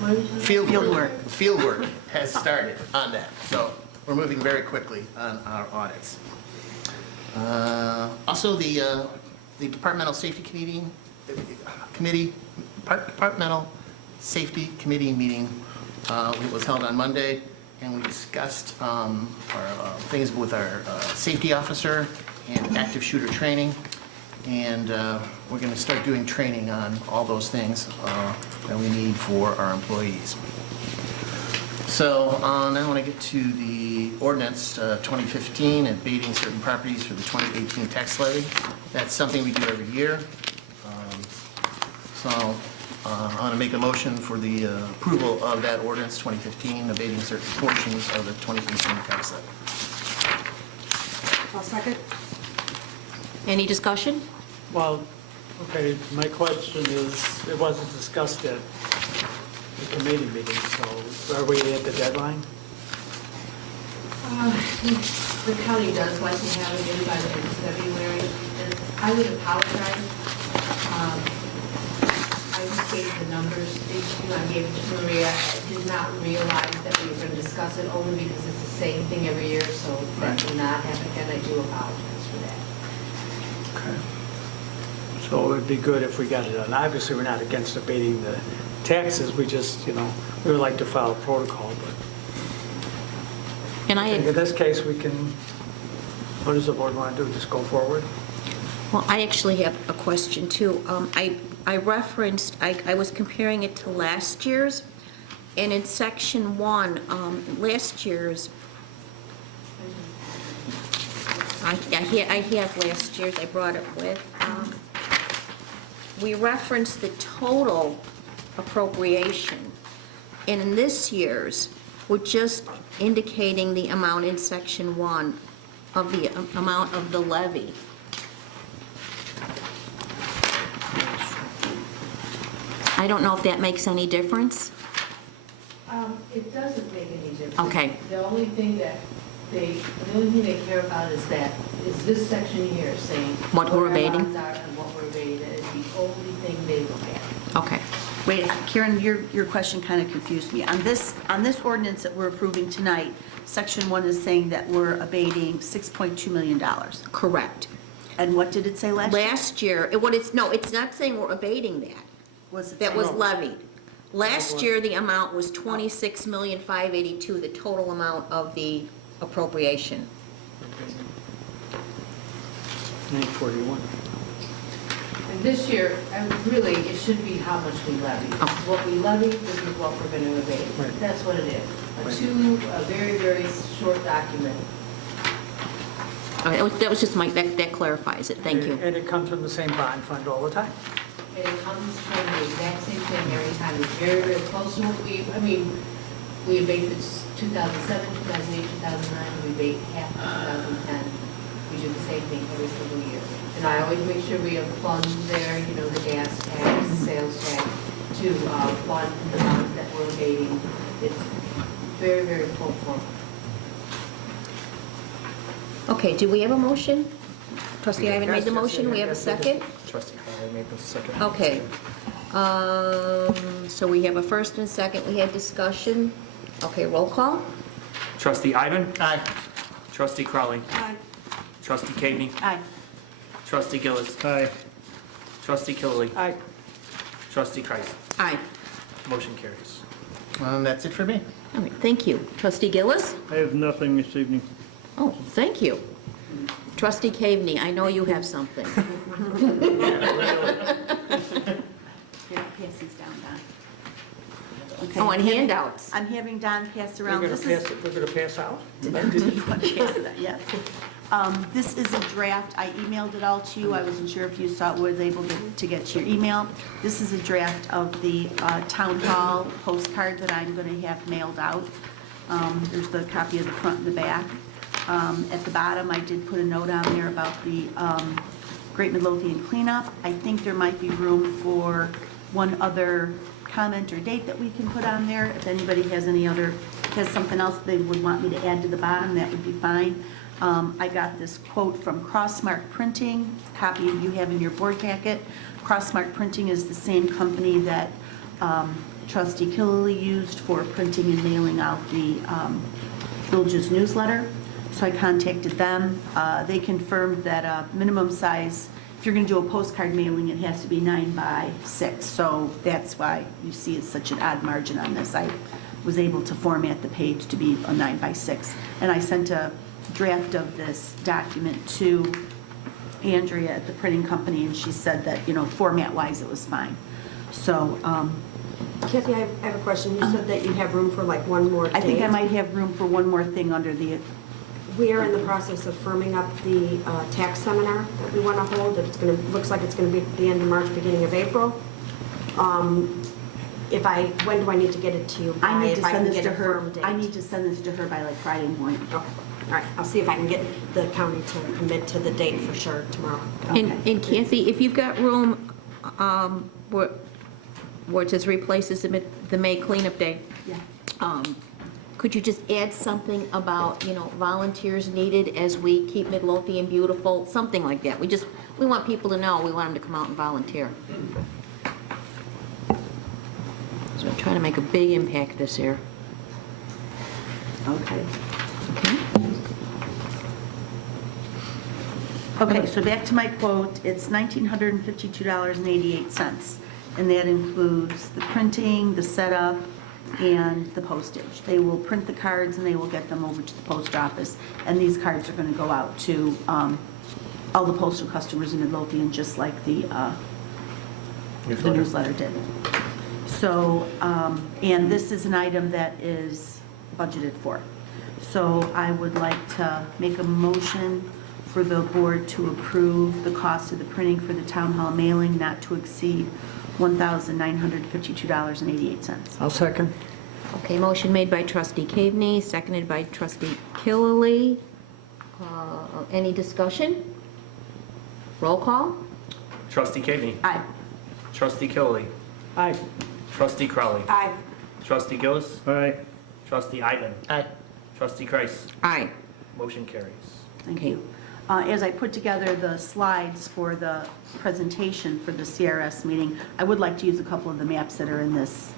Field work has started on that, so we're moving very quickly on our audits. Also, the Departmental Safety Departmental Safety Committee meeting was held on Monday, and we discussed our things with our safety officer and active shooter training, and we're going to start doing training on all those things that we need for our employees. So now I want to get to the ordinance 2015, abating certain properties for the 2018 tax levy. That's something we do every year. So I want to make a motion for the approval of that ordinance 2015, abating certain portions of the 2018 tax levy. I'll second. Any discussion? Well, okay, my question is, it wasn't discussed at the committee meeting, so are we at the deadline? The county does like to have it in by the end of February, and I would apologize. I just gave the numbers to you, I gave it to Maria. I did not realize that we were going to discuss it, only because it's the same thing every year, so that did not happen, and I do apologize for that. Okay. So it would be good if we got it done. Obviously, we're not against abating the taxes, we just, we would like to follow protocol, but And I in this case, we can, what does the board want to do, just go forward? Well, I actually have a question, too. I referenced, I was comparing it to last year's, and in Section 1, last year's, I have last year's, I brought it with. We referenced the total appropriation, and in this year's, we're just indicating the amount in Section 1 of the amount of the levy. I don't know if that makes any difference. It doesn't make any difference. Okay. The only thing they care about is this section here saying. What we're our abating? bonds are and what we're abating, that is the only thing they look at. Okay. Wait, Karen, your question kind of confused me. On this ordinance that we're approving tonight, Section 1 is saying that we're abating $6.2 million. Correct. And what did it say last year? Last year, it's not saying we're abating that. Was it That was saying- levied. Last year, the amount was $26,582,000, the total amount of the appropriation. 941. And this year, really, it should be how much we levy. Oh. What we levy, this is what we're going to abate. Right. That's what it is. A very, very short document. Okay, that was just that clarifies it, thank you. And it comes from the same bond fund all the time. And it comes from the exact same thing every time. It's very, very close to what we abate this 2007, 2008, 2009, we abate half of 2010. We do the same thing every single year. And I always make sure we have funds there, the gas tax, the sales tax, to fund the bonds that we're abating. It's very, very full form. Okay, do we have a motion? Trustee Ivan made the motion, we have a second? Trustee Crowley made the second. Okay. So we have a first and second, we had discussion. Okay, roll call? Trustee Ivan? Aye. Trustee Crowley? Aye. Trustee Cagney? Aye. Trustee Gillis? Aye. Trustee Killily? Aye. Trustee Kreis? Aye. Motion carries. That's it for me. All right, thank you. Trustee Gillis? I have nothing this evening. Oh, thank you. Trustee Cagney, I know you have something. Here, pass these down, Don. Okay. Oh, and handouts. I'm having Don pass We're around. going This to is- pass it, we're going to pass out? Yeah. This is a draft. I emailed it all to you. I wasn't sure if you saw it, was able to get your email. This is a draft of the town hall postcard that I'm going to have mailed out. There's the copy of the front and the back. At the bottom, I did put a note on there about the Great Midlothian cleanup. I think there might be room for one other comment or date that we can put on there. If anybody has something else they would want me to add to the bottom, that would be fine. I got this quote from Crossmark Printing, copy you have in your board packet. Crossmark Printing is the same company that Trustee Killily used for printing and mailing out the Village's newsletter. So I contacted them. They confirmed that minimum size, if you're going to do a postcard mailing, it has to be 9 by 6. So that's why you see it's such an odd margin on this. I was able to format the page to be a 9 by 6. And I sent a draft of this document to Andrea at the printing company, and she said that, format-wise, it was fine. So Kathy, I have a question. You said that you have room for like one more date. I think I might have room for one more thing under the, We are in the process of firming up the tax seminar that we want to hold. Looks like it's going to be at the end of March, beginning of April. When do I need to get it to you by? I need to if I send can this get to a her. firm date? I need to send this to her by like Friday morning. Okay, all right. I'll see if I can get the county to commit to the date for sure tomorrow. And Kathy, if you've got room where it says replaces the May cleanup day, Yeah. could you just add something about, volunteers needed as we keep Midlothian beautiful, something like that? We want people to know, we want them to come out and volunteer. So I'm trying to make a big impact this year. Okay. Okay? Okay, so back to my quote, it's $1,952.88, and that includes the printing, the setup, and the postage. They will print the cards and they will get them over to the post office, and these cards are going to go out to all the postal customers in Midlothian, just like the newsletter did. So, and this is an item that is budgeted for. So I would like to make a motion for the board to approve the cost of the printing for the town hall mailing not to exceed $1,952.88. I'll second. Okay, motion made by trustee Caveney, seconded by trustee Killily. Any discussion? Roll call? Trustee Cagney? Aye. Trustee Killily? Aye. Trustee Crowley? Aye. Trustee Gillis? Aye. Trustee Ivan? Aye. Trustee Kreis? Aye. Motion carries. Thank you. As I put together the slides for the presentation for the CRS meeting, I would like to use a couple of the maps that are in this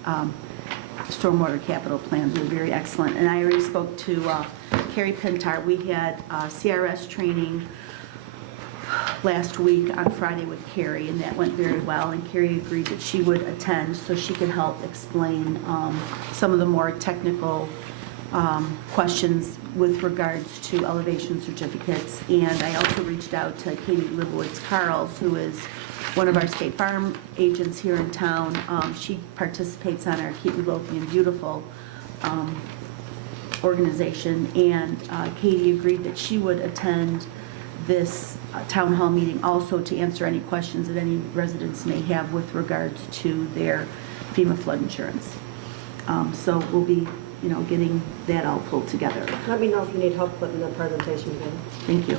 Stormwater Capital Plan. They're very excellent. And I already spoke to Carrie Pintar. We had CRS training last week on Friday with Carrie, and that went very well, and Carrie agreed that she would attend so she could help explain some of the more technical questions with regards to elevation certificates. And I also reached out to Katie Libowitz-Carls, who is one of our State Farm agents here in town. She participates on our Keep Midlothian Beautiful organization, and Katie agreed that she would attend this town hall meeting also to answer any questions that any residents may have with regards to their FEMA flood insurance. So we'll be, getting that all pulled together. Let me know if you need help putting the presentation together. Thank you.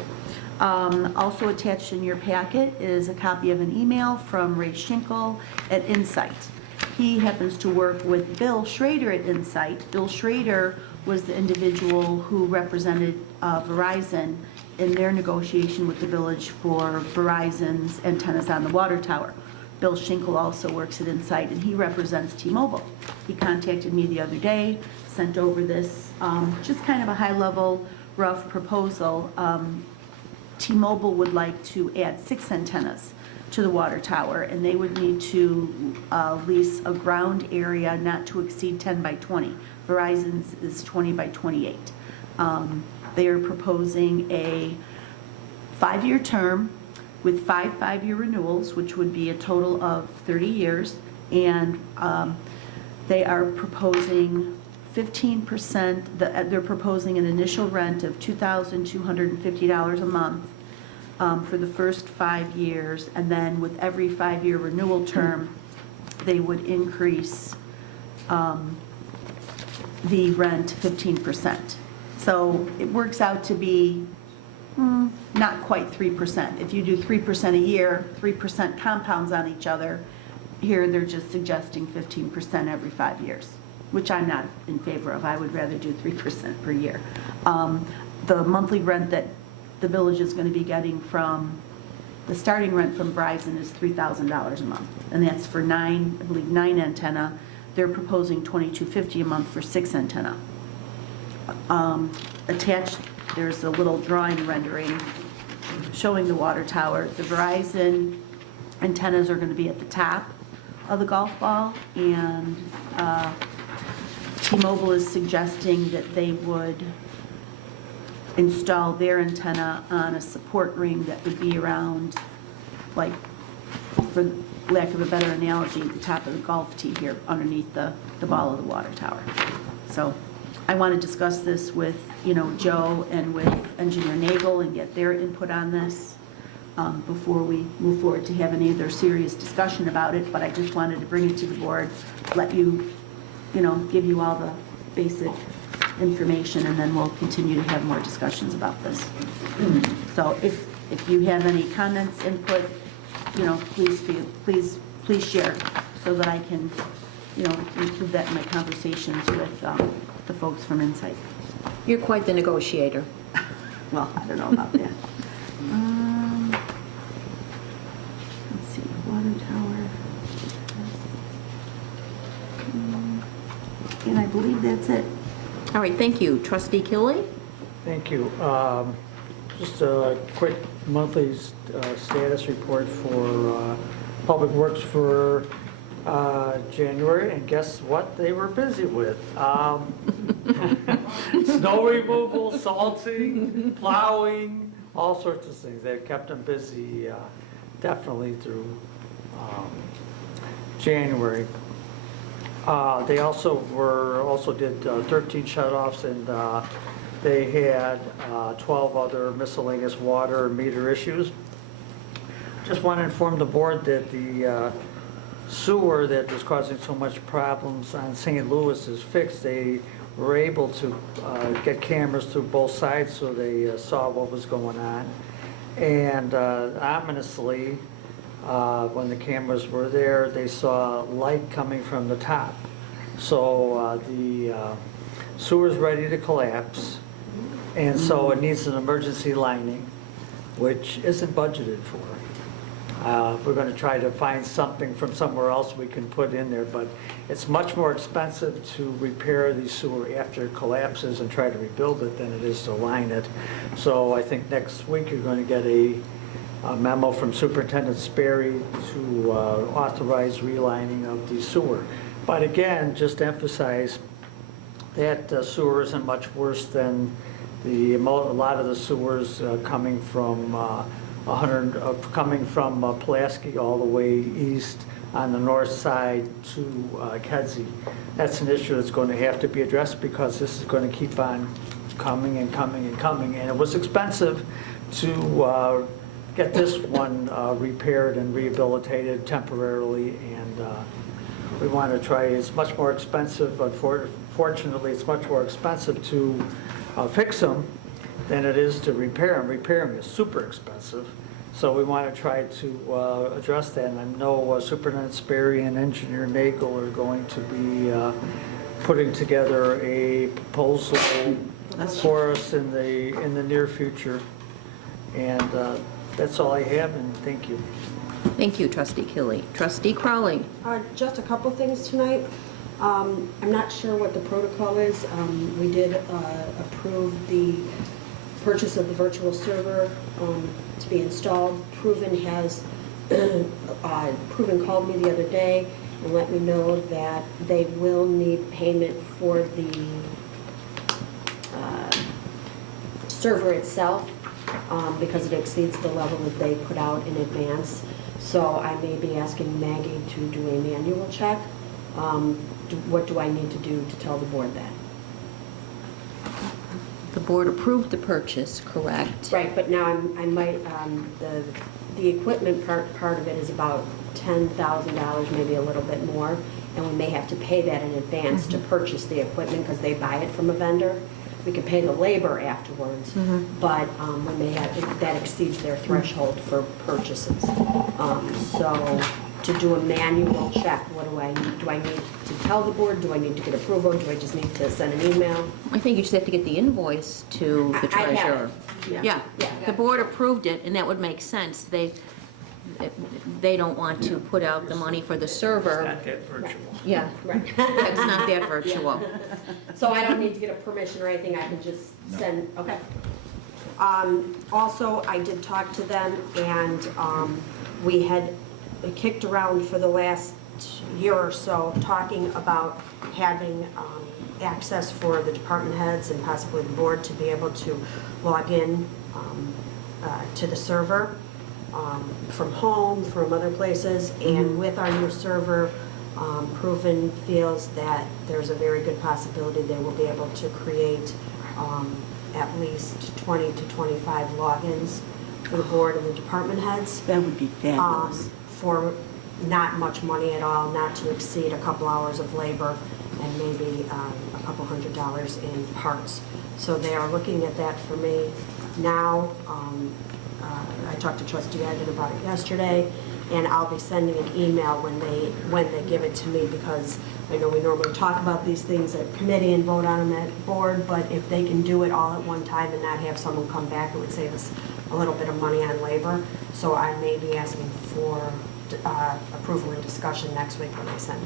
Also attached in your packet is a copy of an email from Ray Schinkel at Insight. He happens to work with Bill Schrader at Insight. Bill Schrader was the individual who represented Verizon in their negotiation with the village for Verizon's antennas on the water tower. Bill Schinkel also works at Insight, and he represents T-Mobile. He contacted me the other day, sent over this, just kind of a high-level, rough proposal. T-Mobile would like to add 6 antennas to the water tower, and they would need to lease a ground area not to exceed 10 by 20. Verizon's is 20 by 28. They are proposing a 5-year term with 5 5-year renewals, which would be a total of 30 years, and they are proposing 15%, they're proposing an initial rent of $2,250 a month for the first 5 years, and then with every 5-year renewal term, they would increase the rent 15%. So it works out to be not quite 3%. If you do 3% a year, 3% compounds on each other. Here, they're just suggesting 15% every 5 years, which I'm not in favor of. I would rather do 3% per year. The monthly rent that the village is going to be getting from, the starting rent from Verizon is $3,000 a month, and that's for 9 antenna. They're proposing $2,250 a month for 6 antenna. Attached, there's a little drawing rendering showing the water tower. The Verizon antennas are going to be at the top of the golf ball, and T-Mobile is suggesting that they would install their antenna on a support ring that would be around, like, for lack of a better analogy, the top of the golf tee here underneath the ball of the water tower. So I want to discuss this with, Joe and with Engineer Nagel and get their input on this before we move forward to have any other serious discussion about it. But I just wanted to bring it to the board, let you, give you all the basic information, and then we'll continue to have more discussions about this. So if you have any comments, input, please share so that I can, include that in my conversations with the folks from Insight. You're quite the negotiator. Well, I don't know about that. Let's see, water tower. And I believe that's it. All right, thank you. Trustee Killy? Thank you. Just a quick monthly status report for Public Works for January, and guess what they were busy with? Snow removal, salting, plowing, all sorts of things. They've kept them busy definitely through January. They also did 13 shut-offs, and they had 12 other miscellaneous water meter issues. Just want to inform the board that the sewer that was causing so much problems on St. Louis is fixed. They were able to get cameras through both sides, so they saw what was going on. And ominously, when the cameras were there, they saw light coming from the top. So the sewer's ready to collapse, and so it needs an emergency lining, which isn't budgeted for. We're going to try to find something from somewhere else we can put in there, but it's much more expensive to repair the sewer after it collapses and try to rebuild it than it is to line it. So I think next week you're going to get a memo from Superintendent Sperry to authorize relining of the sewer. But again, just to emphasize, that sewer isn't much worse than a lot of the sewers coming from Pulaski all the way east on the north side to Kedzie. That's an issue that's going to have to be addressed because this is going to keep on coming and coming and coming. And it was expensive to get this one repaired and rehabilitated temporarily, and we want to try. It's much more expensive. Unfortunately, it's much more expensive to fix them than it is to repair them. Repair them is super expensive. So we want to try to address that. And I know Superintendent Sperry and Engineer Nagel are going to be putting together a proposal for us in the near future. And that's all I have, and thank you. Thank you, Trustee Killy. Trustee Crowley. Just a couple things tonight. I'm not sure what the protocol is. We did approve the purchase of the virtual server to be installed. Proven called me the other day and let me know that they will need payment for the server itself because it exceeds the level that they put out in advance. So I may be asking Maggie to do a manual check. What do I need to do to tell the board that? The board approved the purchase, correct? Right, but now I might, the equipment part of it is about $10,000, maybe a little bit more, and we may have to pay that in advance to purchase the equipment because they buy it from a vendor. We could pay the labor afterwards, but we may have, that exceeds their threshold for purchases. So to do a manual check, what do I need? Do I need to tell the board? Do I need to get approval? Do I just need to send an email? I think you just have to get the invoice to the I have it. treasurer. Yeah, Yeah. the board approved it, and that would make sense. They don't want to put out the money for the server. It's not that virtual. Yeah, Right. it's not that virtual. So I don't need to get a permission or anything, I can just send, okay. Also, I did talk to them, and we had kicked around for the last year or so, talking about having access for the department heads and possibly the board to be able to log in to the server from home, from other places, and with our new server, Proven feels that there's a very good possibility they will be able to create at least 20 to 25 logins for the board and the department heads. That would be fabulous. For not much money at all, not to exceed a couple hours of labor and maybe a couple $100 in parts. So they are looking at that for me now. I talked to Trustee Agin about it yesterday, and I'll be sending an email when they give it to me, because I know we normally talk about these things at committee and vote on them at board, but if they can do it all at one time and not have someone come back, it would save us a little bit of money on labor. So I may be asking for approval and discussion next week when I send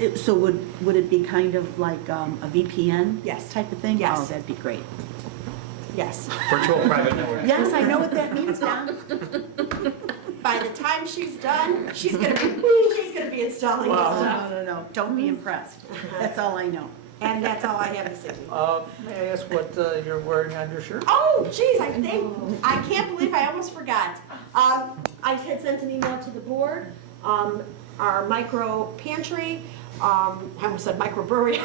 it. So would it be kind of like a VPN? Yes. Type of thing? Yes. Oh, that'd be great. Yes. Virtual private network. Yes, I know what that means now. By the time she's done, she's gonna be installing this stuff. No. Don't be impressed. That's all I know. And that's all I have this evening. May I ask what you're wearing on your shirt? Oh, geez, I can't believe I almost forgot. I had sent an email to the board, our micro pantry, I almost said microbrewery.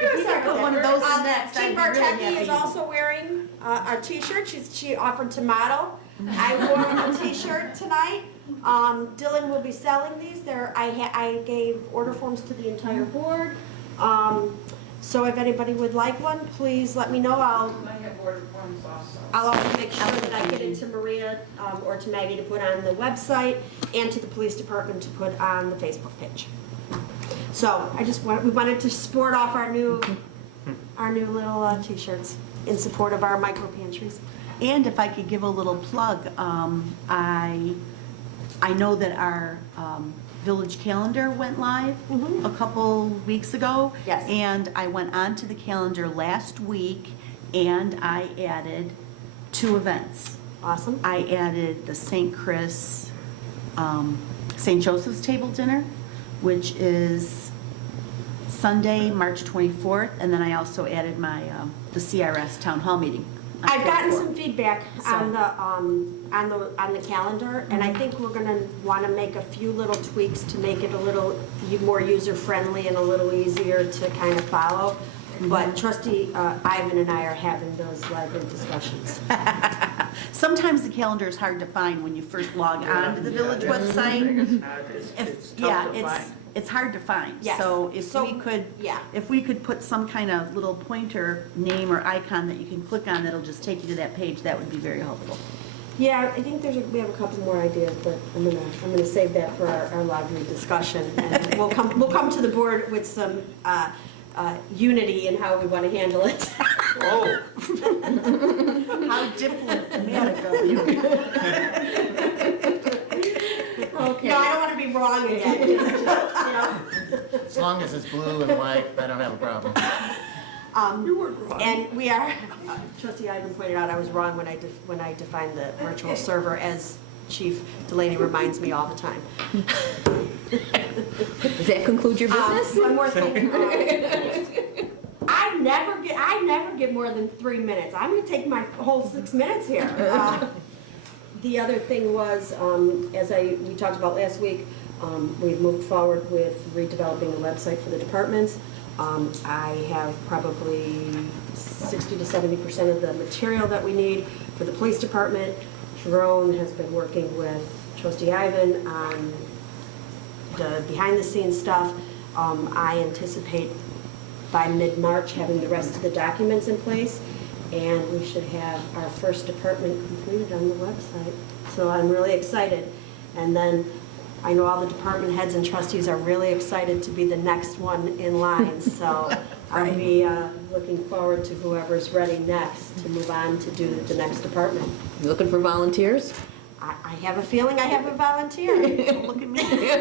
If we could put one of those in next, I'd Jean be really Bartecki happy. is also wearing a t-shirt. She offered to model. I wore a t-shirt tonight. Dylan will be selling these. I gave order forms to the entire board. So if anybody would like one, please let me know. I have order forms also. I'll also make sure that I get it to Maria or to Maggie to put on the website, and to the police department to put on the Facebook page. So we wanted to sport off our new little t-shirts in support of our micro pantries. And if I could give a little plug, I know that our village calendar went live a couple weeks ago. Yes. And I went onto the calendar last week, and I added 2 events. Awesome. I added the St. Joseph's Table Dinner, which is Sunday, March 24th, and then I also added my, the CRS Town Hall meeting. on I've gotten 4/4. some feedback on the calendar, and I think we're gonna wanna make a few little tweaks to make it a little more user-friendly and a little easier to kind of follow. But trustee Ivan and I are having those lively discussions. Sometimes the calendar is hard to find when you first log on to the village website. It's Yeah, tough to find. it's hard to find. Yes. So Yeah. if we could put some kind of little pointer name or icon that you can click on that'll just take you to that page, that would be very helpful. Yeah, I think we have a couple more ideas, but I'm gonna save that for our lively discussion. And we'll come to the board with some unity in how we want to handle it. Oh. How diplomatic of you. Okay. No, I don't want to be wrong again, just, you know. As long as it's blue and white, I don't have a problem. And we are, trustee Ivan pointed out, I was wrong when I defined the virtual server, as Chief Delaney reminds me all the time. Does that conclude your business? One more thing. I never get more than 3 minutes. I'm gonna take my whole 6 minutes here. The other thing was, we talked about last week, we've moved forward with redeveloping the website for the departments. I have probably 60 to 70% of the material that we need for the police department. Jerome has been working with trustee Ivan on the behind-the-scenes stuff. I anticipate by mid-March having the rest of the documents in place, and we should have our first department completed on the website. So I'm really excited. And then I know all the department heads and trustees are really excited to be the next one in line. So I'll be looking forward to whoever's ready next to move on to do the next department. You looking for volunteers? I have a feeling I have a volunteer. Don't look at me. Do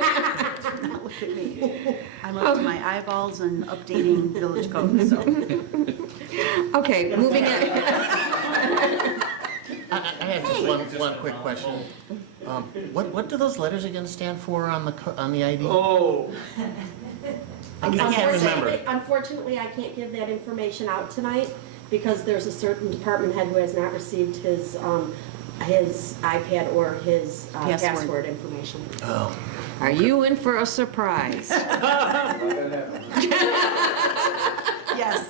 not look at me. I'm up to my eyeballs in updating village code, so. Okay, moving on. I have just one quick question. What do those letters again stand for on the ID? Oh, I can't remember. Unfortunately, I can't give that information out tonight because there's a certain department head who has not received his iPad or his password information. Oh. Are you in for a surprise? Yes,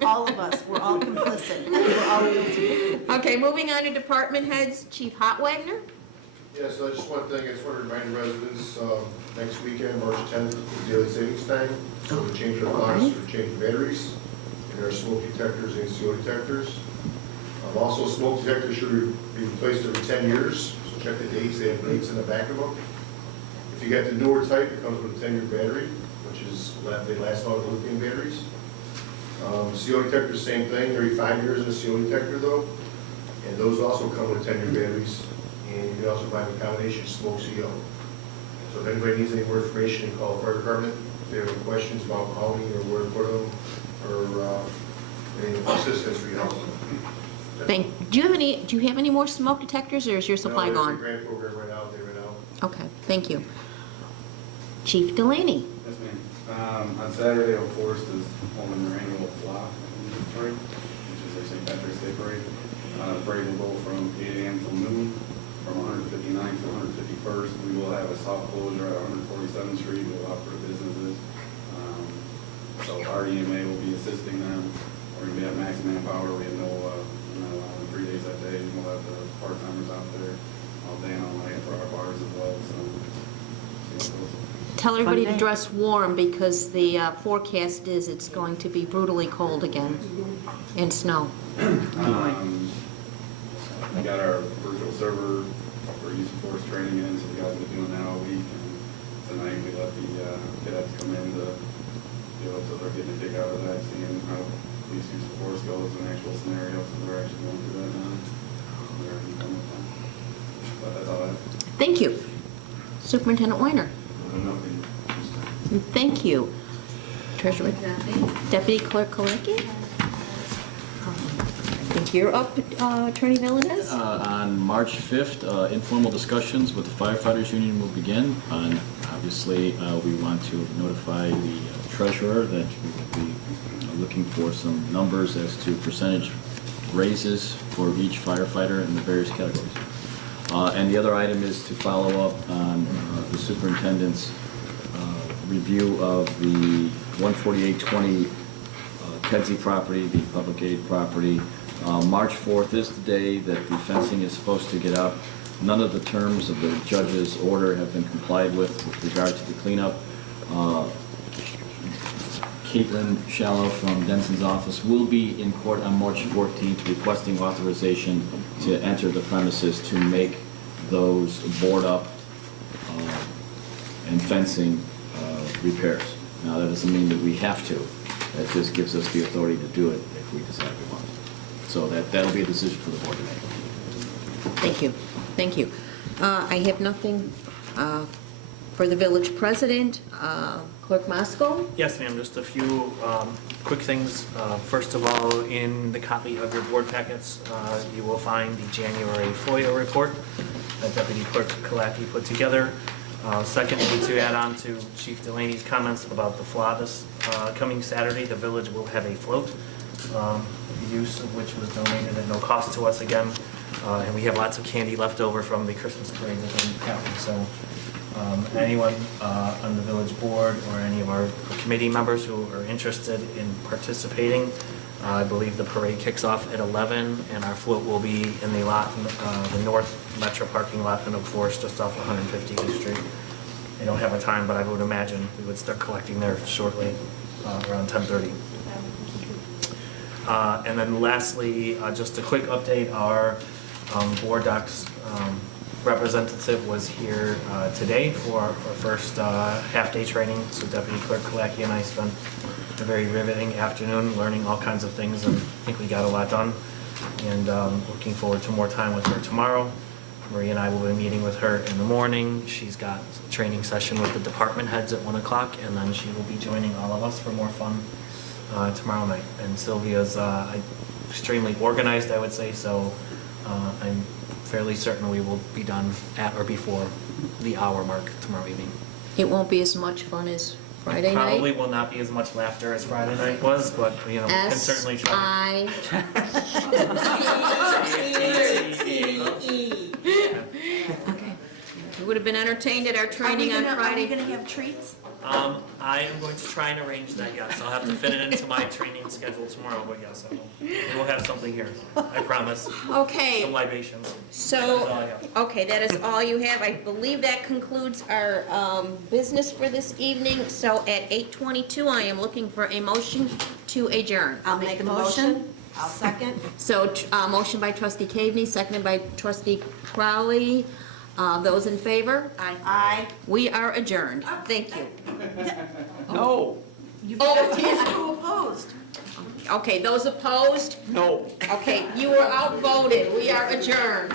all of us, we're all complicit. We're all guilty. Okay, moving on to department heads, Chief Hotwagner? Yeah, so just one thing, I just want to remind the residents, next weekend, March 10th, is daily savings time. So we change our clocks, we change the batteries, and our smoke detectors and CO detectors. Also, smoke detectors should be replaced every 10 years, so check the dates, they have dates in the back of them. If you got the newer type, it comes with a 10-year battery, which is, they last longer than lithium batteries. CO detectors, same thing, every 5 years in a CO detector though, and those also come with 10-year batteries. And you can also buy a combination smoke CO. So if anybody needs any more information, call the fire department. If they have any questions about calling or where to put them, or any assistance for you. Do you have any more smoke detectors, or is your supply No, gone? there's a grant program right now, they ran out. Okay, thank you. Chief Delaney? Yes, ma'am. On Saturday, Oak Forest is holding their annual flock parade, which is their St. Patrick's Day parade. The parade will go from 8 a.m. till noon, from 159th to 151st. We will have a soft closure at 147th Street. We'll allow for the businesses. So our EMA will be assisting them. We're going to be at max manpower. We have no, we're not allowing 3 days that day. We'll have the part-timers out there all day and all night for our bars as well. So, see what goes. Tell everybody to dress warm because the forecast is it's going to be brutally cold again and snow. We got our virtual server for use of force training in, so the guys have been doing that all week. And tonight we let the cadets come in to, so they're getting a kick out of that, seeing how police use of force goes in actual scenarios, so they're actually going through that now. They're done with that. But that's all I have. Thank you. Superintendent Weiner? Nothing. Thank you. Treasurer? Deputy Clerk Kolecki? You're up, Attorney Valdez? On March 5th, informal discussions with the firefighters union will begin. And obviously, we want to notify the treasurer that we will be looking for some numbers as to percentage raises for each firefighter in the various categories. And the other item is to follow up on the superintendent's review of the 14820 Kedzie property, the public aid property. March 4th is the day that the fencing is supposed to get up. None of the terms of the judge's order have been complied with regard to the cleanup. Caitlin Shallow from Denson's office will be in court on March 14th requesting authorization to enter the premises to make those board up and fencing repairs. Now, that doesn't mean that we have to. That just gives us the authority to do it if we decide we want to. So that'll be a decision for the board to make. Thank you, thank you. I have nothing for the village president. Clerk Mosco? Yes, ma'am, just a few quick things. First of all, in the copy of your board packets, you will find the January FOIA report that Deputy Clerk Kalaki put together. Secondly, to add on to Chief Delaney's comments about the FLA this coming Saturday, the village will have a float, the use of which was donated at no cost to us again. And we have lots of candy left over from the Christmas parade within the county. So anyone on the village board or any of our committee members who are interested in participating, I believe the parade kicks off at 11, and our float will be in the lot, the North Metro parking lot in Oak Forest, just off 150th Street. I don't have a time, but I would imagine we would start collecting there shortly, around 10:30. And then lastly, just a quick update, our board docs representative was here today for our first half-day training. So Deputy Clerk Kalaki and I spent a very riveting afternoon learning all kinds of things, and I think we got a lot done. And looking forward to more time with her tomorrow. Marie and I will be meeting with her in the morning. She's got a training session with the department heads at 1 o'clock, and then she will be joining all of us for more fun tomorrow night. And Sylvia's extremely organized, I would say, so I'm fairly certain we will be done at or before the hour mark tomorrow evening. It won't be as much fun as Friday night? Probably will not be as much laughter as Friday night was, but, you know, we can certainly try. Okay. You would have been entertained at our training on Friday. Are we going to have treats? I am going to try and arrange that, yes. I'll have to fit it into my training schedule tomorrow, but yes, I will. We'll have something here, I promise. Okay. Some libations. So, That's all I have. okay, that is all you have. I believe that concludes our business for this evening. So at 8:22, I am looking for a motion to adjourn. I'll make the motion. I'll second. So, motion by trustee Caveney, seconded by trustee Crowley. Those in favor? Aye. We are adjourned. Thank you. No. Who opposed? Okay, those opposed? No. Okay, you were outvoted. We are adjourned.